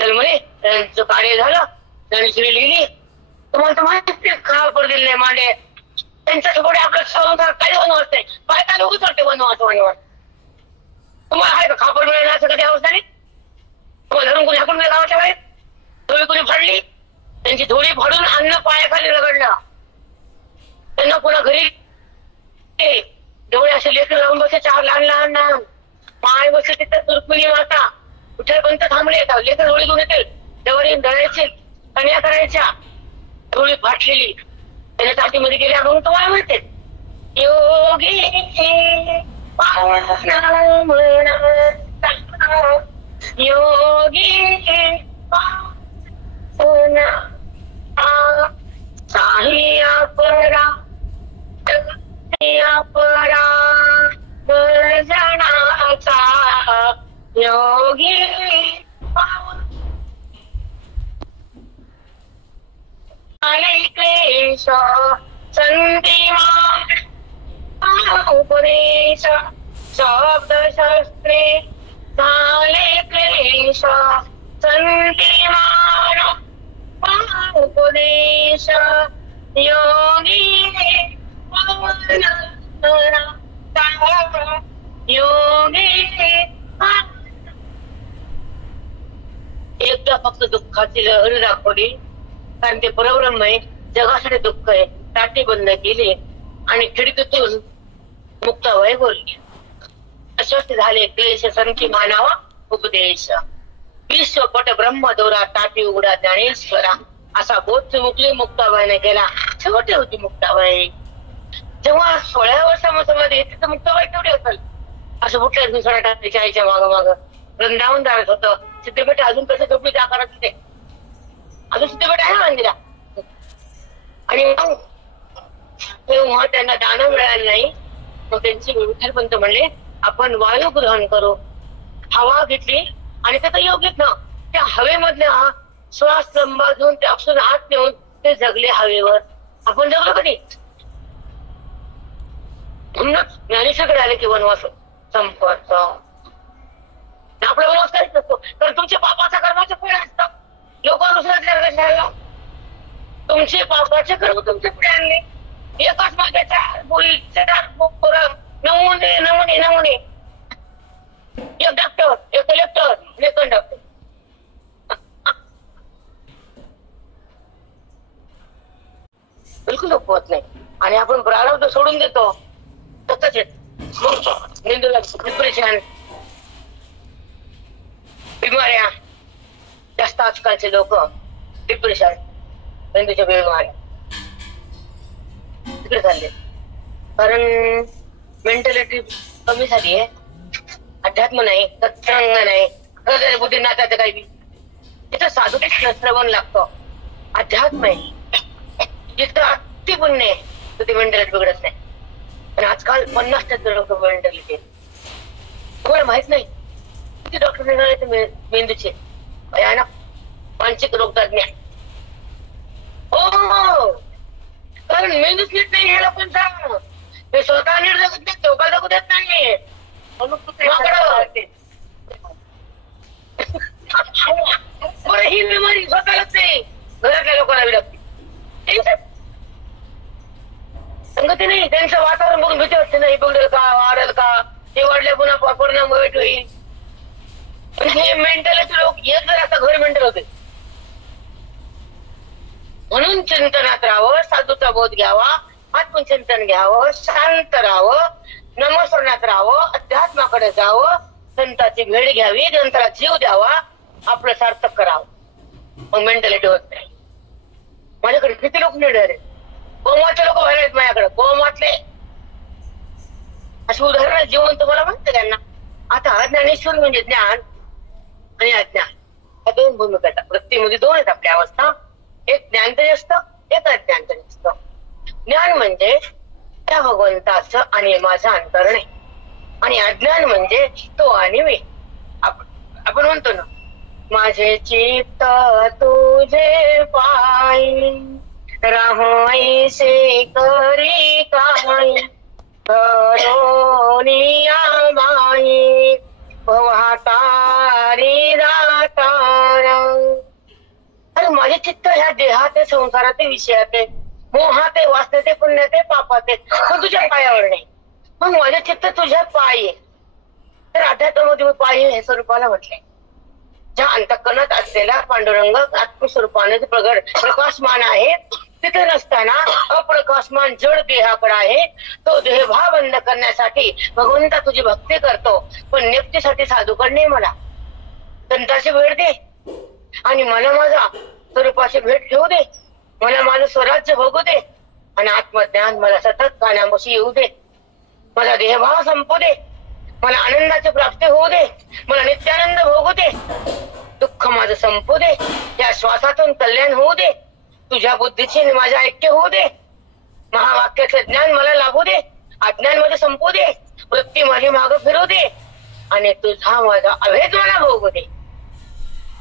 तर म्हणे त्यांचं कार्य झालं, त्यांनी लिहिली. तुम्हाला तर माहिती खापर दिले मांडे त्यांच्या पुढे आपलं संसार काही वनवास नाही, पायता लोकच वाटते वनवास वनवास. तुम्हाला आहे का खापर मिळालं असं कधी अवस्था नाही. तुम्हाला धरून कोणी हाकून गावाच्या बाहेर धुळी कोणी फाडली, त्यांची धुळी फाडून अन्न पायाखाली रगडलं. त्यांना पुन्हा घरी डोळे असे लेकर लावून बसे 4 लहान लहान पाय बसे. तिथं रुक्मिणी माता विठ्ठलपंत थांबले, लेकर डोळे घेऊन येतील, डवरी दळायचे, कन्या करायच्या, डोळी फाटलेली त्याच्या छातीमध्ये गेल्या म्हणून तुम्हाला म्हणते. योगी पावना म्हणा योगी पावना साहिया परा परा जनाचा योगी क्लेश संधिमान उपदेश शब्द शास्त्रे झाले क्लेश संधिमान उपदेश योगी योगी एकदा फक्त दुःखाची लहरी दाखवली, कारण ते परब्रह्म आहे, जगासाठी दुःख आहे, टाटी बंद केली आणि खिडकीतून मुक्ताबाई बोलली. अश्वस्त झाले क्लेश संती मानावा उपदेश विश्वपट ब्रह्म दोरा टाटी उघडा ज्ञानेश्वरा असा बोध चुमुकली मुक्ताबाईने केला. शेवटी होती मुक्ताबाई. जेव्हा 16 वर्षामध्ये तिथं मुक्ताबाई तेवढी असेल, असं कुठल्याच दुसऱ्या टाकीच्या आईच्या माग वृंदावन दारत होतं. सिद्धपेठ अजून कसं कपडे आकारात तिथे अजून सिद्धपेठ आहे मंदिरा. आणि मग तेव्हा त्यांना दान मिळालं नाही, मग त्यांची विठ्ठलपंत म्हणले आपण वायू ग्रहण करू. हवा घेतली आणि त्याचा योग घेतला. त्या हवेमधल्या श्वास संभाजून ते ऑक्सिजन आत नेऊन ते जगले हवेवर. आपण जगलो कधी? म्हणूनच ज्ञानेश्वरकडे आले की वनवास संपत. आपला वनवास काहीच नसतो, तर तुमच्या पापाचा कर्माचे फळ असतं. लोक दुसऱ्या तुमचे पापाचे कर्म तुमच्या पुढे आणले. एकाच माग्याच्या नमुने नमुने नमुने. एक डॉक्टर, एक कलेक्टर, एक कंडक्टर. बिलकुल उपवत नाही. आणि आपण प्रारब्ध सोडून देतो तसंच येत. मेंदूला डिप्रेशन, बिमाऱ्या जास्त. आजकालचे लोक डिप्रेशन, मेंदूच्या बिमाऱ्या तिकडे चालले, कारण मेंटॅलिटी कमी झाली आहे. अध्यात्म नाही, सत्संग नाही, बुद्धिनाथाचं काही बी तिथं साधू श्रवण लागतं. अध्यात्म आहे जिथं अति पुण्य आहे तर ते मेंटॅलिटी बिघडत नाही. पण आजकाल 50% लोक मेंटॅलिटी तुम्हाला माहित नाही किती डॉक्टर निघाले मेंदूचे भयानक मानसिक रोग तज्ञ. हो, कारण मेंदूच नीट नाही हे लोकांचा. हे स्वतः नीट जगत नाही, धोका जगू देत नाही. बरं, ही बिमारी स्वतःलाच नाही, घरातल्या लोकांना लागते. संगती नाही, त्यांचं वातावरण बघून भीती वाटते. नाही बघेल का, वाढेल का, ते वाढले पुन्हा परिणाम वाईट होईल. पण हे मेंटॅलिटी लोक एक जर आता घर मेंटल होते. म्हणून चिंतनात राहावं, साधूचा बोध घ्यावा, आत्मचिंतन घ्यावं, शांत राहावं, नमस्कारणात राहावं, अध्यात्माकडे जावं, संताची भेट घ्यावी, नंतर जीव द्यावा, आपलं सार्थक करावं. मग मेंटॅलिटी होत नाही. माझ्याकडे किती लोक निडर आहेत. गोमाचे लोक व्हायला आहेत माझ्याकडे. गोमातले अशी उदाहरण जीवन तुम्हाला म्हणते त्यांना. आता ज्ञानेश्वर म्हणजे ज्ञान आणि अज्ञान या दोन भूमिका आहेत. वृत्तीमध्ये दोन आहेत आपल्या अवस्था. एक ज्ञानतरी असतं, एक अज्ञानतरी असतं. ज्ञान म्हणजे त्या भगवंताचं आणि माझं अंतरण आहे. आणि अज्ञान म्हणजे तो आणि मी. आपण म्हणतो ना, माझे चित्त तुझे पायी राहो ऐसे करी काय करोनिया बाई भवातारी दातारा. अरे माझे चित्त ह्या देहाते, संसाराचे, विषयाते, मोहाते, वासनेते, पुण्याते, पापाते, पण तुझ्या पायावर नाही. मग माझे चित्त तुझ्या पायी आहे. तर अध्यात्मामध्ये पायी हे स्वरूपाला म्हटलंय. ज्या अंतःकरणात असलेला पांडुरंग आत्मस्वरूपाने प्रकाशमान आहे, तिथे नसताना अप्रकाशमान जड देहाकडे आहे. तो देहभाव बंद करण्यासाठी भगवंता तुझी भक्ती करतो, पण नियुक्तीसाठी साधूकडे मला संताची भेट दे आणि मला माझा स्वरूपाची भेट घेऊ दे. मला माझं स्वराज्य भोगू दे. आणि आत्मज्ञान मला सतत कानापाशी येऊ दे. माझा देहभाव संपू दे. मला आनंदाची प्राप्ती होऊ दे. मला नित्यानंद भोगू दे. दुःख माझं संपू दे. या श्वासातून कल्याण होऊ दे. तुझ्या बुद्धीची माझ्या ऐक्य होऊ दे. महावाक्याचं ज्ञान मला लाभू दे. अज्ञान मध्ये संपू दे. वृत्ती माझी मागं फिरू दे. आणि तुझा माझा अभेद मला भोगू दे.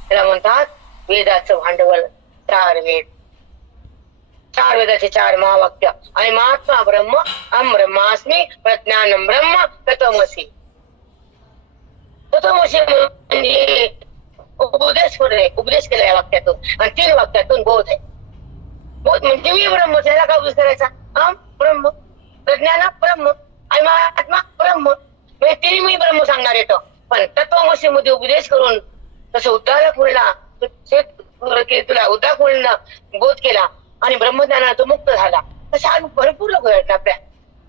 त्याला म्हणतात वेदाचं भांडवल. 4 वेद, 4 वेदाचे 4 महावाक्य. आणि महात्मा ब्रह्म अहम ब्रह्मास्मी प्रज्ञानम ब्रह्म तत्वमसी. तत्वमसी म्हणजे उपदेश केला या वाक्यातून. आणि 3 वाक्यातून बोध आहे. बोध म्हणजे मी ब्रह्म. त्याला काय उपदेश करायचा? अहम ब्रह्म, प्रज्ञान ब्रह्म आणि महात्मा ब्रह्म. म्हणजे 3 मी ब्रह्म सांगणार येतो. पण तत्वमसी मध्ये उपदेश करून तसं उद्धारक होईना तुला उद्धार होईना बोध केला आणि ब्रह्मज्ञानाला तो मुक्त झाला. तसे आज भरपूर लोक आहेत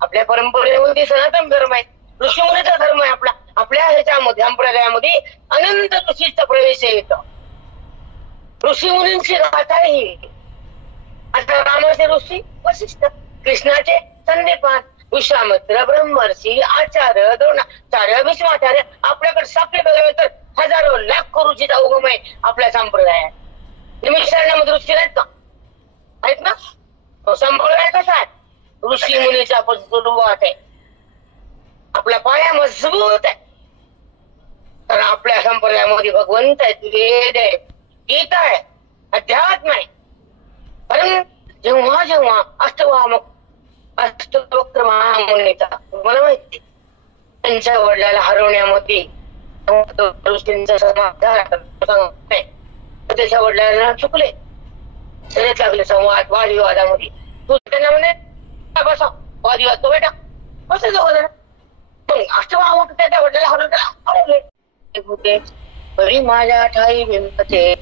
आपल्या परंपरेमध्ये. सनातन धर्म आहे, ऋषीमुनीचा धर्म आहे आपला. आपल्या ह्याच्यामध्ये संप्रदायामध्ये अनंत ऋषीचा प्रवेश येतो. ऋषीमुनींची गाथा ही. आता रामाचे ऋषी वशिष्ठ, कृष्णाचे संदीपान, विश्वामित्र, ब्रह्मर्षी, आचार्य, द्रोणाचार्य, भीष्माचार्य. आपल्याकडे सापडे बघावे तर हजारो लाखो ऋषीचा उगम आहे आपल्या संप्रदायात. निमिषांमध्ये ऋषी आहेत का? आहेत ना. संप्रदाय कसा आहे? ऋषी मुनीचा सुरुवात आहे. आपला पाया मजबूत आहे. कारण आपल्या संप्रदायामध्ये भगवंत आहेत, वेद आहे, गीता आहे, अध्यात्म आहे. कारण जेव्हा जेव्हा अष्टवक्र महामुनीचा मला माहिती त्यांच्या वडिलाला हरवण्यामध्ये ऋषींचा त्याच्या वडिलांना चुकले. त्याच्यात लागले संवाद वादविवादामध्ये. तू त्यांना म्हणे बसा वादविवाद तो बेटा बस जण. पण अष्टमहामुनी त्याच्या वडिलाला हरवले होते. बरी माझ्या ठाई बिंबते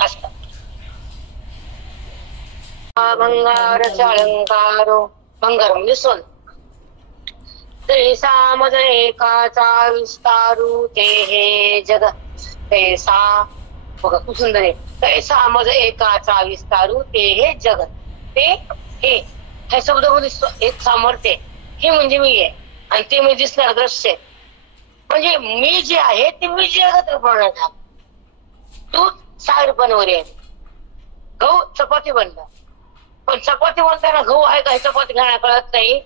असतात. भंगारचा अलंकारो. भंगार म्हणजे सोन. तैसा मज एकाचा विस्तारू ते हे जग. तैसा बघा खूप सुंदर आहे. तैसा मज एकाचा विस्तारू ते हे जगत. ते हे ह्या शब्दामध्ये एक सामर्थ्य. हे म्हणजे मी आहे आणि ते म्हणजे दिसणार दृश्य. म्हणजे मी जे आहे ते मी जगत रूपात. दूध 6 रुपयांवर आहे. गहू चपाती बनला. पण चपाती बनताना गहू आहे का हे चपाती खायला कळत नाही.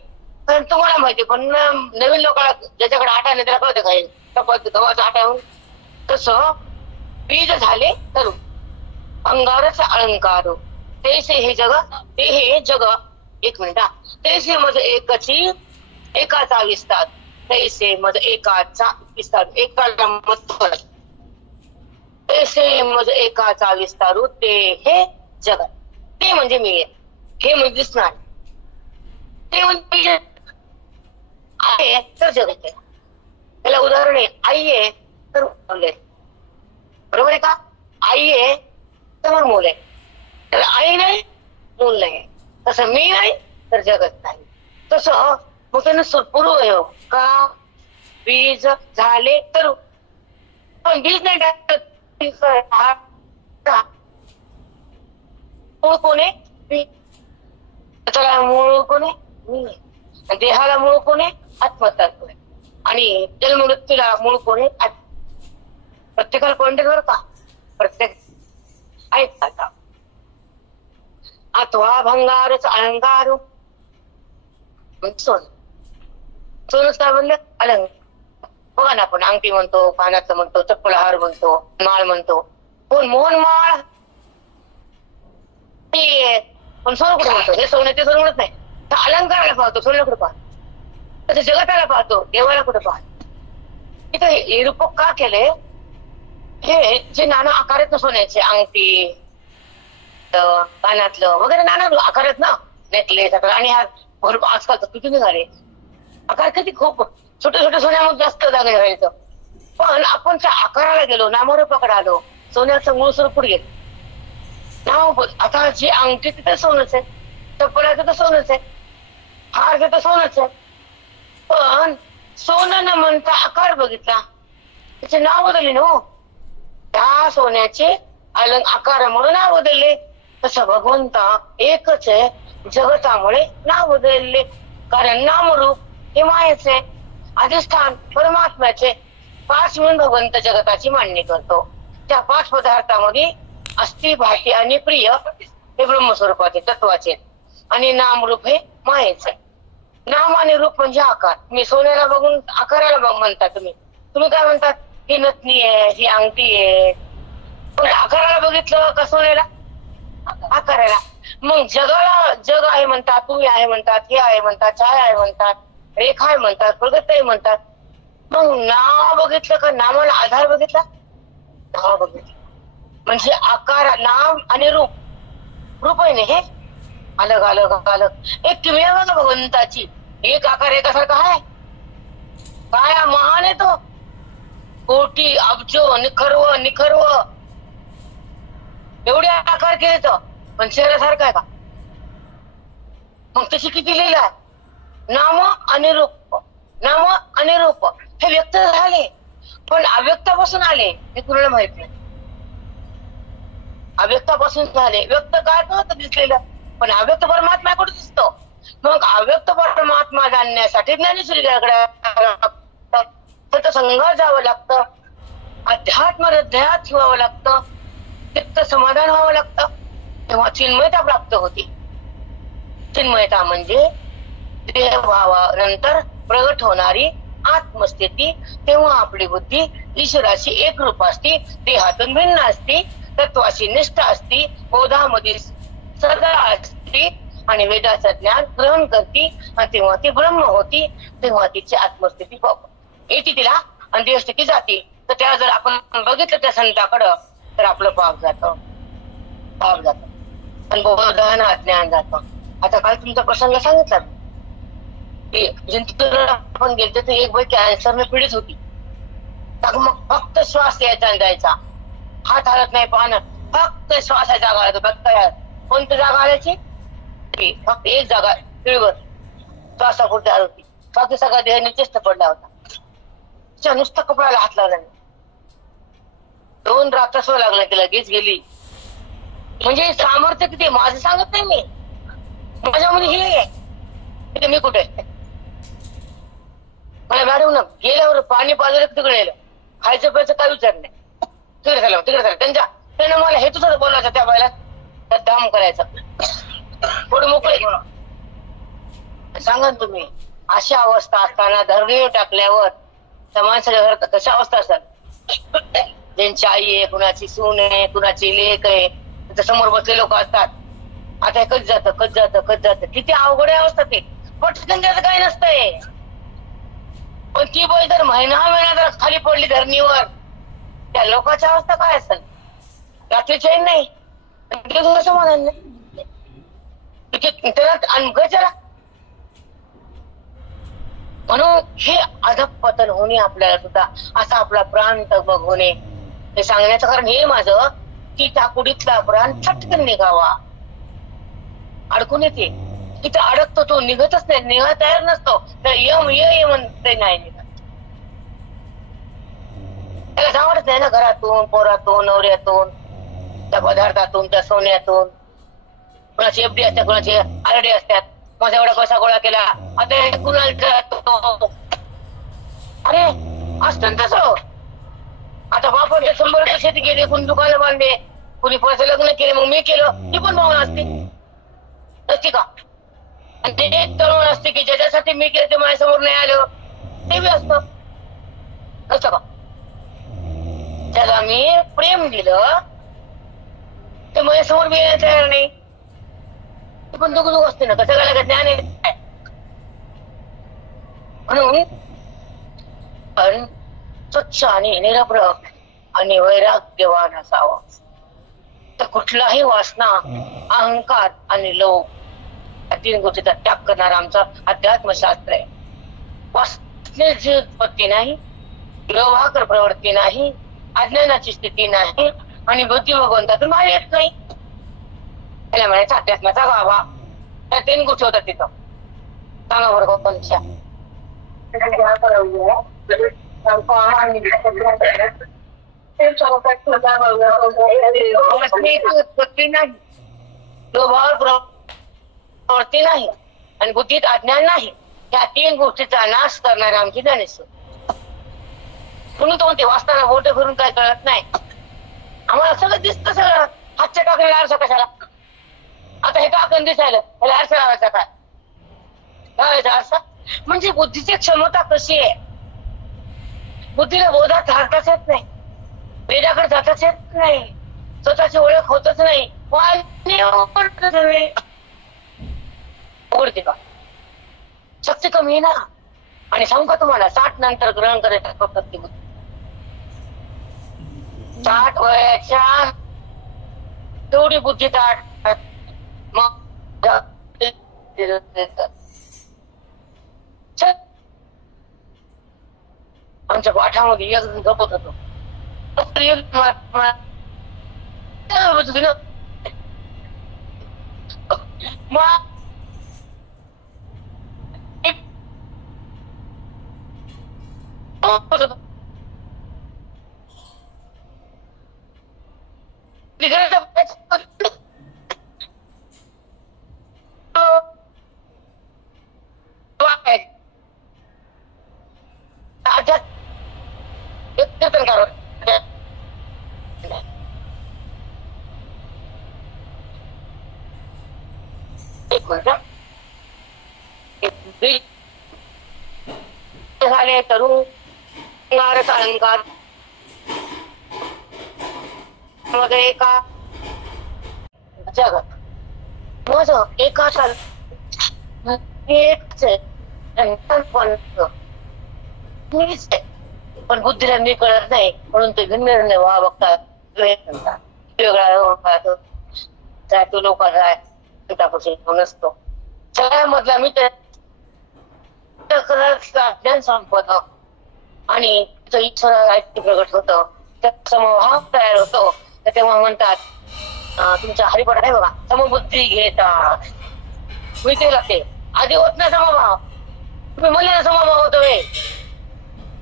कारण तुम्हाला माहिती. पण नवीन लोकांना ज्याच्याकडे आटा नाही त्याला कळतं काय चपाती गव्हाचा आटा होऊन. तसं बीज झाले तर अंगारचा अलंकार. तैसे हे जग. ते हे जग. 1 मिनिट. तैसे मज एकाचा विस्तार. तैसे मज एकाचा विस्तार. एकाला मत. तैसे मज एकाचा विस्तारू ते हे जगत. ते म्हणजे मी आहे. हे म्हणजे दिसणार. ते म्हणजे आहे तर जगत आहे. त्याला उदाहरण आहे. आई आहे तर मुलं आहे. बरोबर आहे का? आई आहे तर मुलं आहे. त्याला आई नाही मूल नाही. तसं मी नाही तर जगत नाही. तसं मग त्यानं सुरपुरू आहे का? बीज झाले तर. पण बीज नाही टाकत. मूळ कोण आहे? त्याला मूळ कोण आहे? मी. देहाला मूळ कोण आहे? आत्मतत्व आहे. आणि जन्ममृत्यूला मूळ कोण आहे? प्रत्येकाला पॉइंट बरं का? प्रत्येक ऐकता. अथवा भंगारच अलंकार. सोन. सोनच काय म्हणलं? अलंकार. बघा ना आपण अंगठी म्हणतो, कानाचं म्हणतो, चप्पल हार म्हणतो, माळ म्हणतो. कोण मोहन माळ पण सोनं कुठे म्हणतो? हे सोनं ते सोनं म्हणत नाही. अलंकाराला पाहतो, सोनं कुठे पाहतो? तसं जगताला पाहतो, देवाला कुठे पाहतो? इथं हे रूपक का केले? हे जे नाना आकारात सोन्याचे अंगठी कानातलं वगैरे नाना आकारात ना नेकलेस आणि आजकाल तर किती निघाले आकार. किती खूप छोटे छोटे सोन्यामध्ये जास्त जागा राहायचं. पण आपण त्या आकाराला गेलो, नामरूपाकडे आलो, सोन्याचं मूळ स्वरूप गेलं. नाव आता जे अंगठी तिथं सोनच आहे, चप्पलाचं तर सोनच आहे, हार तर सोनच आहे. पण सोनं न म्हणता आकार बघितला, त्याचे नाव बदलले ना. त्या सोन्याचे आकारामुळे नाव बदलले. तसं भगवंता एकच आहे, जगतामुळे नाव बदलले. कारण नामरूप हे मायेचे अधिष्ठान परमात्म्याचे 5 मिळून भगवंत जगताची मांडणी करतो. त्या 5 पदार्थामध्ये अस्थि, भाती आणि प्रिय हे ब्रह्मस्वरूपाचे तत्वाचे आणि नामरूप हे मायेचे. नाम आणि रूप म्हणजे आकार. मी सोन्याला बघून आकाराला म्हणता, तुम्ही काय म्हणतात? ही नथनी आहे, ही अंगठी आहे. पण आकाराला बघितलं का सोन्याला? आकाराला. मग जगाला जग आहे म्हणतात, तुम्ही आहे म्हणतात, हे आहे म्हणतात, छाया आहे म्हणतात, रेखा आहे म्हणतात, प्रगत आहे म्हणतात. मग नाव बघितलं का? नामाला आधार बघितला? नाव बघितलं म्हणजे आकार, नाम आणि रूप. रूप आहे ना हे अलग अलग अलग. एक किमया बघा भगवंताची, एक आकार एकासारखा आहे काय? महान आहे तो, कोटी अब्जो निखरव निखरव एवढे आकार केले तो, पण शहरासारखा आहे का? मग तशी किती लिहिला? नाम आणि रूप, नाम आणि रूप हे व्यक्त झाले, पण अव्यक्तापासून आले हे कुणाला माहित नाही. अव्यक्तापासून झाले, व्यक्त काय होतं दिसलेलं, पण अव्यक्त परमात्मा कुठे दिसतो? मग अव्यक्त परमात्मा जाणण्यासाठी ज्ञानेश्वरी संघात जावं लागतं, अध्यात्म हृदयात ठेवावं लागतं, चित्त समाधान व्हावं लागतं, तेव्हा चिन्मयता प्राप्त होती. चिन्मयता म्हणजे देहभावानंतर प्रगट होणारी आत्मस्थिती. तेव्हा आपली बुद्धी ईश्वराशी एकरूप असते, देहातून भिन्न असते, तत्वाशी निष्ठ असते, बोधामध्ये सदा असते आणि वेदाचं ज्ञान ग्रहण करते. आणि तेव्हा ती ब्रह्म होती, तेव्हा तिची आत्मस्थिती येते तिला आणि देहस्थिती जाते. तर त्या जर आपण बघितलं त्या संताकडं तर आपलं पाप जातं आणि बोधाना ज्ञान जातं. आता काल तुमचा प्रसंग सांगितला, आपण गेलो तर एक बाई कॅन्सरने पीडित होती. मग फक्त श्वास यायचा आणि जायचा, हात हलत नाही, पाहणं फक्त श्वासाची जागा आला. बघता कोणती जागा आल्याची? फक्त एक जागा पिळवर श्वासापुरती आली होती, बाकी सगळा देह निचेष्ट पडला होता. नुसतं कपड्याला हात लावला नाही. 2 रात्र सवय लागला की लगेच गेली. म्हणजे सामर्थ्य किती माझं सांगत नाही मी, माझ्यामध्ये हे आहे. मी कुठे मला मॅडम ना गेल्यावर पाणी पाजलं तिकडे गेलं, खायचं प्यायचं काय विचार नाही, तिकडे झालं त्यानं मला हे तुझं बोलायचं त्या बायला दाम करायचं थोडं मोकळे. सांगा तुम्ही अशा अवस्था असताना धरणीवर टाकल्यावर त्या माणसाच्या घरात कशा अवस्था असतात? ज्यांची आई आहे, कुणाची सून आहे, कुणाची लेक आहे, त्याच्या समोर बसले लोक असतात. आता हे कच जात किती अवघड अवस्था ते. पटकन त्याचं काही नसतंय, पण ती बाई जर महिना जर खाली पडली धरणीवर, त्या लोकांची अवस्था काय असेल? रात्री चैन नाही, समाधान नाही, त्याला अनगचला. म्हणून हे अधःपतन होणे आपल्याला सुद्धा, असा आपला प्राण तगमग होणे, हे सांगण्याचं कारण हे माझं की टाकुडीतला प्राण चटकन निघावा. अडकून येते तिथं अडकतो, तो निघतच नाही, निघायला तयार नसतो. तर ये म्हणते नाही निघत, त्याला जावडच नाही ना. घरातून, पोरातून, नवऱ्यातून, त्या पदार्थातून, त्या सोन्यातून, कोणाची एफडी असतात, कोणाची आरडी असतात. माझा एवढा पैसा गोळा केला, आता कुणाला अरे असतं तसं. आता बापाने 100 एकर शेती केली, कुणी दुकानं बांधले, कुणी पैसे लग्न केले, मग मी केलं, ती पण भावना असते का? आणि ते एक तरुण असते की ज्याच्यासाठी मी केलं ते माझ्यासमोर नाही आलं, ते बी असतं का? त्याला मी प्रेम दिलं ते माझ्यासमोर बी यायला तयार नाही, ते पण दुःख असते ना. कसं काय ज्ञान आहे म्हणून पण स्वच्छ आणि निरभ्रक आणि वैराग्यवान असावं. तर कुठलाही वासना, अहंकार आणि लोभ या 3 गोष्टीचा त्याग करणारा आमचं अध्यात्मशास्त्र आहे. वासनेची उत्पत्ती नाही, लोभाकर प्रवृत्ती नाही, अज्ञानाची स्थिती नाही आणि बुद्धी भगवंतातून बाहेर येत नाही. त्याला म्हणायचं अध्यात्माचा गाभा. त्या 3 गोष्टी होतात तिथं. सांगा बरं कोणत्या? उत्पत्ती नाही, लोभावर प्रवृत्ती नाही आणि बुद्धीत अज्ञान नाही. या 3 गोष्टीचा नाश करणारे आमची ज्ञानेश्वर. म्हणून तो म्हणते वाचताना बोट फिरून काय कळत नाही. आम्हाला सगळं दिसतं, सगळं हातच्या टाकलेला आरसा कशाला. आता हे टाकून दिसायला त्याला आरसा लावायचा काय, लावायचा आरसा. म्हणजे बुद्धीची क्षमता कशी आहे. बुद्धीला बोधात धाडताच येत नाही, वेदाकडे जाताच येत नाही, स्वतःची ओळख होतच नाही. ओढते का शक्ती कमी ना. आणि सांगू का तुम्हाला 60 नंतर ग्रहण करायचं फक्त बुद्धी. 60 वयाच्या तेवढी बुद्धी ताट मग आमच्या पाठामध्ये एक गपत होतो. झाले तरुण अलंकार मध्ये एका जगात माझं एका साल पण बुद्धीला मी कळत नाही म्हणून ते भिन्न व्हा बघतात वेगळा तो लोकांचा नसतो. सगळ्यामधला मी ज्ञान संपत आणि इच्छा प्रगट होत, त्यात समभाव तयार होतो. तर तेव्हा म्हणतात तुमच्या हरिपाठ आहे बघा, समबुद्धी घेतात. मी ते लागते आधी होत नाही समभाव. तुम्ही म्हणले समभाव होतो.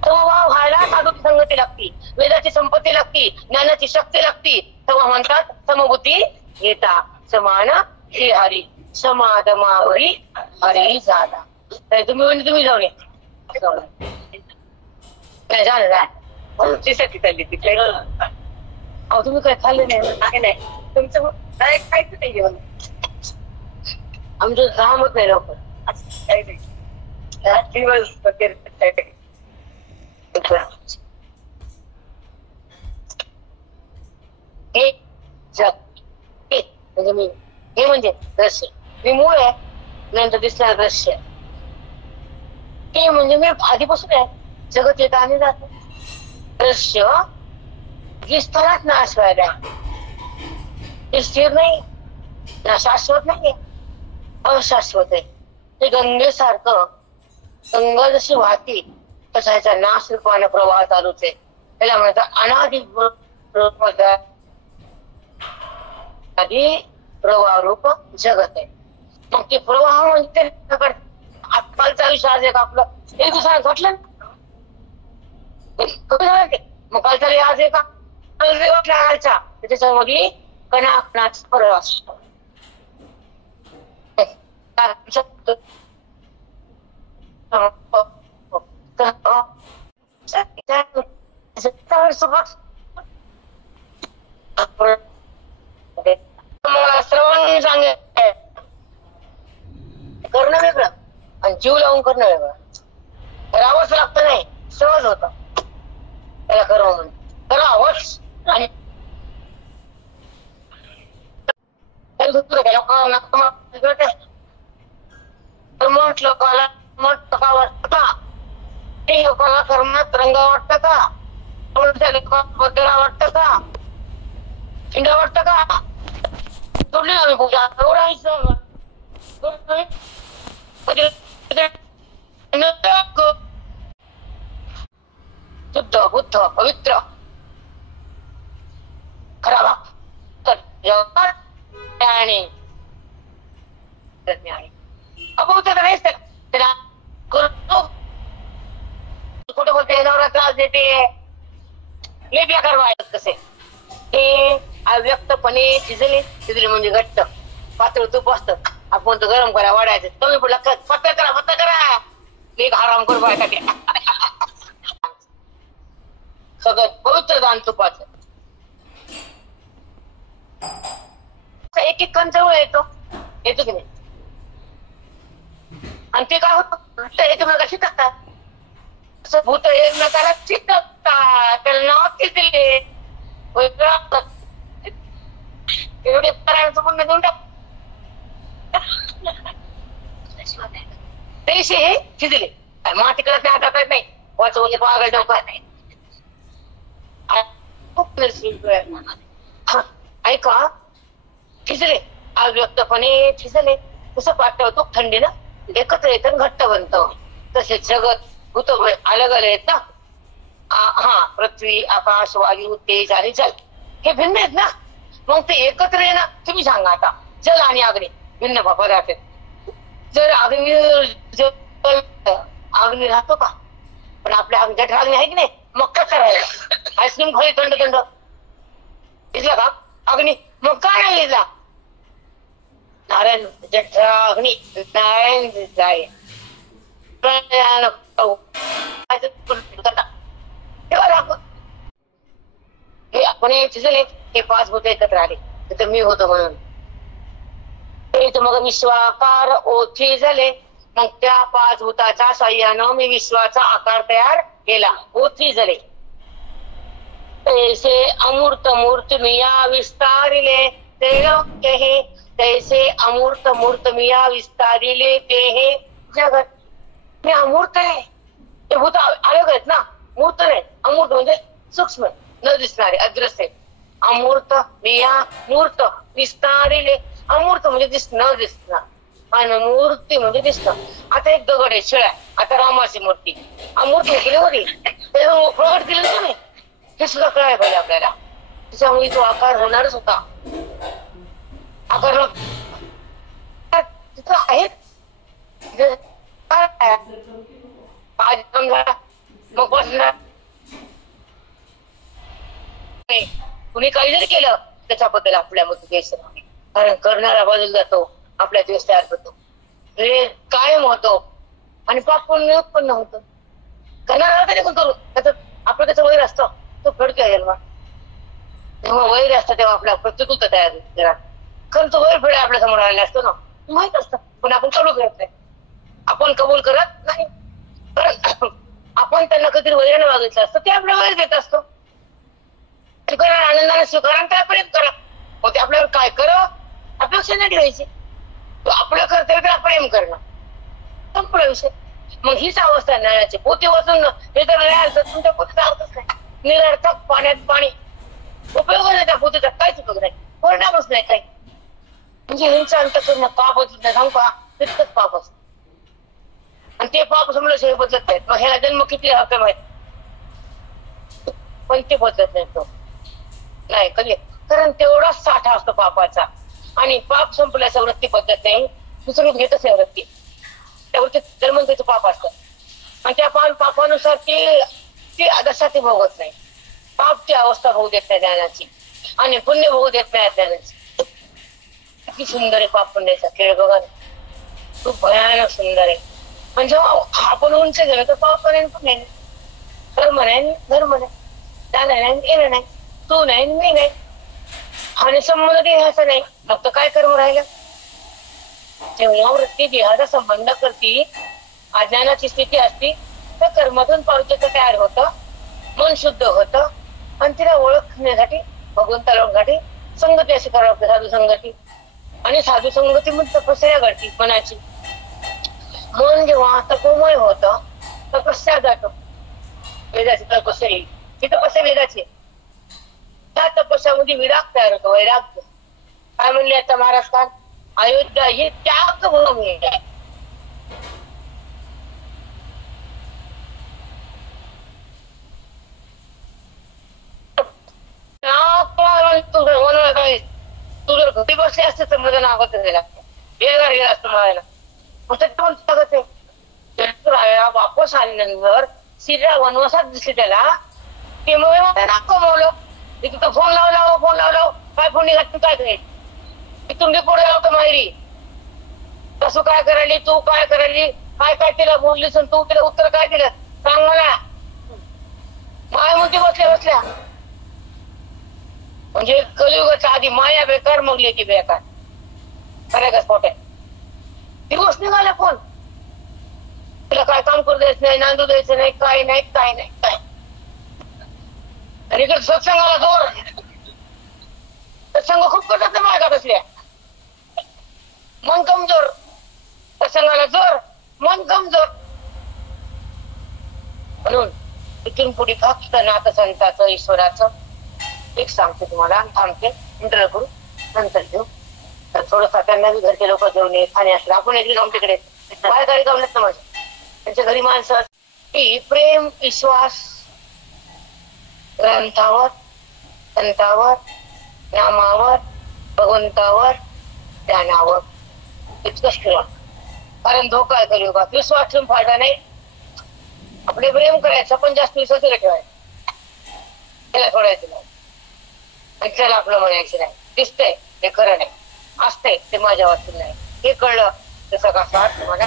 समभाव व्हायला साधूची संगती लागती, वेदाची संपत्ती लागती, ज्ञानाची शक्ती लागती. तेव्हा म्हणतात समबुद्धी घेता. समान हे हरी समाधमावरी हरी झाला. तुम्ही जाऊन नाही झालं तिसाठी चालली तिकडे. अहो तुम्ही काय खाल्लं नाही तुमचं काय खायचं नाही जेवण. आमचं रामच नाही लवकर काही नाही दिवस हे जग म्हणजे मी हे म्हणजे दृश्य मी मूळ आहे, नंतर दिसणार दृश्य हे म्हणजे मी आधीपासून आहे. जगत येत आणि जात दृश्य दिसतानाच नाश व्हायला. ते स्थिर नाही ना, शाश्वत नाही, अशाश्वत आहे. ते गंगेसारखं गंगा जशी वाहती तसा ह्याचा नाश रूपाने प्रवाह चालूच आहे. त्याला म्हणतात अनादि आधी प्रवाह रूप जगत आहे. मग ते प्रवाह म्हणजे आजकालचं आयुष्य आज एक आपलं एक दिवसाला घटलं मग कालचा आज एका लागायचा त्याच्यामध्ये कणाकणाचा प्रवास. श्रवण सांगे करणं वेगळं आणि जीव लावून करणं वेगळं. करावंच लागतं नाही, सहज होत त्याला करावं म्हणून करावंच. आणि लोकाला मत का वाटत का, ते लोकांना कर्मात रंग वाटत का, बदला वाटत का, शिंगा वाटत का. सोडली आम्ही पूजा एवढा शुद्ध बुद्ध पवित्र खरा आणि अबौद्ध तर नाहीच त्याला खोटं बोलते, नवरा त्रास देते, लय बेकार वाटत कसे हे अव्यक्तपणे शिजले म्हणजे घट्ट पातळ तूप असतं. आपण तो गरम करा वाढायचं कमी पडला पत्ता करा एक आराम करू बायसाठी सगळं पवित्र दान तुपाचं. एक एक कण जवळ येतो की नाही आणि ते काय होतं एकमेकाला शिकतात असं भूत एकमेकाला शिकतात त्याला नाव दिले एवढे परायणाचं म्हणणं देऊन टाक पैसे हे शिजले माती कळत नाही आता नाही वाचवले पागल डोका नाही. ऐका शिजले अव्यक्तपणे शिजले कसं पातळ होतो थंडीनं एकत्र येतं घट्ट बनतं. तसेच जगत भूत अलग अलग आहेत ना. हा पृथ्वी आकाश वायू तेज आणि जल हे भिन्न आहेत ना. मग ते एकत्र आहे ना. तुम्ही सांगा आता जल आणि अग्नी भिन्न पदार्थ आहेत. जर अग्नी अग्नी राहतो का पण आपल्या जठ अग्नी आहे की नाही मग कसं राहिला आईस्क्रीम खाली थंड थंड दिसला का अग्नी मग का नाही दिसला नारायण जठ अग्नी नारायण दिसाय हे आपण हे 5 भूत एकत्र आले तिथं मी होतो म्हणून मग विश्वाकार ओथी झाले. मग त्या 5 भूताच्या साह्यानं मी विश्वाचा आकार तयार केला ओथी झाले. तैसे अमूर्त मूर्त मिया विस्तारिले ते हे तैसे अमूर्त मूर्त मिया विस्तारिले ते हे जगत. मी अमूर्त आहे ते भूत अलग आहेत ना. मूर्त नाही अमूर्त म्हणजे सूक्ष्म न दिसणारे अदृश्य. अमूर्त मिया मूर्त विस्तारिले अमूर्त म्हणजे न दिसणार आणि मूर्ती म्हणजे दिसणं. आता एक दगड आहे शिळा आता रामाची मूर्ती अमूर्त केली होती ते प्रगट केलं नाही हे सुद्धा कळायला पाहिजे आपल्याला. त्याच्यामुळे तो आकार होणारच होता. आकार तिथं आहेत मग बसणार कुणी काही जरी केलं त्याच्याबद्दल आपल्यामध्ये द्वेष नाही कारण करणारा बाजूला जातो आपल्या द्वेष तयार होतो कायम होतो आणि पाप पुण्य उत्पन्न होतं. करणारा तरी पण करू त्याचं आपलं त्याचं वैर असतं तो फडके आहे जेव्हा वैर असतं तेव्हा आपल्या प्रतिकूलता तयार होते कारण तो वैर फेड आपल्या समोर आलेला असतो ना माहित असतं पण आपण कबूल करत नाही. आपण कबूल करत नाही कारण आपण त्यांना कधी वैराने वागितलं असतं ते आपल्या वैर देत असतो. करा आनंदाने स्वीकारा त्याला प्रेम करा मग ते आपल्यावर काय करा अपेक्षा नाही ठेवायची. तो आपलं कर्तव्य त्याला प्रेम करणं संपूर्ण विषय. मग हीच अवस्था आहे नळाची. पोते वाचून हे जर लिहाल तर तुमच्या पोतीचा अर्थच नाही. निरर्थक पाण्यात पाणी उपयोग नाही त्या पोतीचा काहीच उपयोग नाही परिणामच नाही काही. म्हणजे हिंसा अंत करणं पाप होत नाही सांगू का तितकंच पाप असतं आणि ते पाप समजल्याशिवाय बदलत नाहीत. मग ह्याला जन्म किती हक्क माहित पण ते बदलत नाही तो नाही कधी कारण तेवढाच साठा असतो पापाचा आणि पाप संपल्याचा वृत्ती बदलत नाही दुसरं घेतच नाही वृत्ती त्या वृत्तीत जन्मंतीचं पाप असतं आणि त्या पापानुसार ती आदर्शा ती भोगत नाही. पाप ती अवस्था होऊ देत नाही ज्ञानाची आणि पुण्य होऊ देत नाही ज्ञानाची. किती सुंदर आहे पाप पुण्याचा खेळ बघा खूप भयानक सुंदर आहे. पण जेव्हा आपण उंच गेलो तर पाप नाही पुण्य नाही धर्म नाही धर्म नाही जाणं नाही येणं नाही तू नाही मी नाही आणि संबंध देहाचा नाही मग तर काय कर्म राहिलं. जेव्हा वृत्ती देहाचा संबंध करती अज्ञानाची स्थिती असती तर कर्मातून पावतेचं तयार होतं मन शुद्ध होतं आणि तिला ओळखण्यासाठी भगवंताला ओळखण्यासाठी संगती अशी करावं साधू संगती आणि साधू संगती म्हणजे तपस्या घडती मनाची. मन जेव्हा तपोमय होतं तपस्या जातो वेदाची तपस्या येईल ती तपस्या वेदाची. त्या तपस्यामध्ये विराग तयार होतो वैराग्य. काय म्हणले आता महाराज का अयोध्या ही त्याग भूमी आहे. तू जर घरी बसले असते तर माझं नाव गेला बेगार गेला असतं म्हणायला मग त्याच्यामध्ये आहे वापस आल्यानंतर सीता वनवासात दिसली त्याला ते मग ना कमवलं मी तिथं फोन लावला काय फोन निघत काय करेल तुम्ही पुढे लावतो माहिती तसं काय करायली तू काय करायली काय तिला बोललीस तू तिला उत्तर काय दिलं सांग मला माया म्हणते बसल्या म्हणजे कलियुगाच्या आधी माया बेकार मग लेकी बेकार खरं का स्फोट आहे दिवस निघाला फोन तिला काय काम करू द्यायचं नाही नांदू द्यायचं नाही काय आणि इकडे सत्संगाला जोर सत्संग खूप करतात ना माया बसल्या मन कमजोर सत्संगाला जोर मन कमजोर म्हणून इथून पुढे फक्त नाथसंताचं ईश्वराचं एक सांगते तुम्हाला थांबते इंटरव्ह्यू करू नंतर घेऊ तर थोडंसं त्यांना बी घरचे लोक घेऊन ये आणि असलं आपण एकली जाऊन तिकडे बाहेर गाडी जाऊन नसतं माझं त्यांच्या घरी माणसं की प्रेम विश्वास ग्रंथावर संतावर नामावर भगवंतावर ध्यानावर इतकंच ठेवा कारण धोका आहे कलियुगात विश्वास ठेवून फायदा नाही आपले प्रेम करायचं पण जास्त विश्वास ठेवायचा त्याला सोडायचं नाही आणि त्याला आपलं म्हणायचं नाही दिसतंय ते खरं नाही असतंय ते माझ्या वाचून नाही हे कळलं तसं कसा तुम्हाला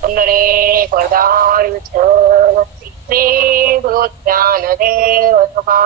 पुंडरे वरदान विठ्ठल श्री ज्ञानदेव तुका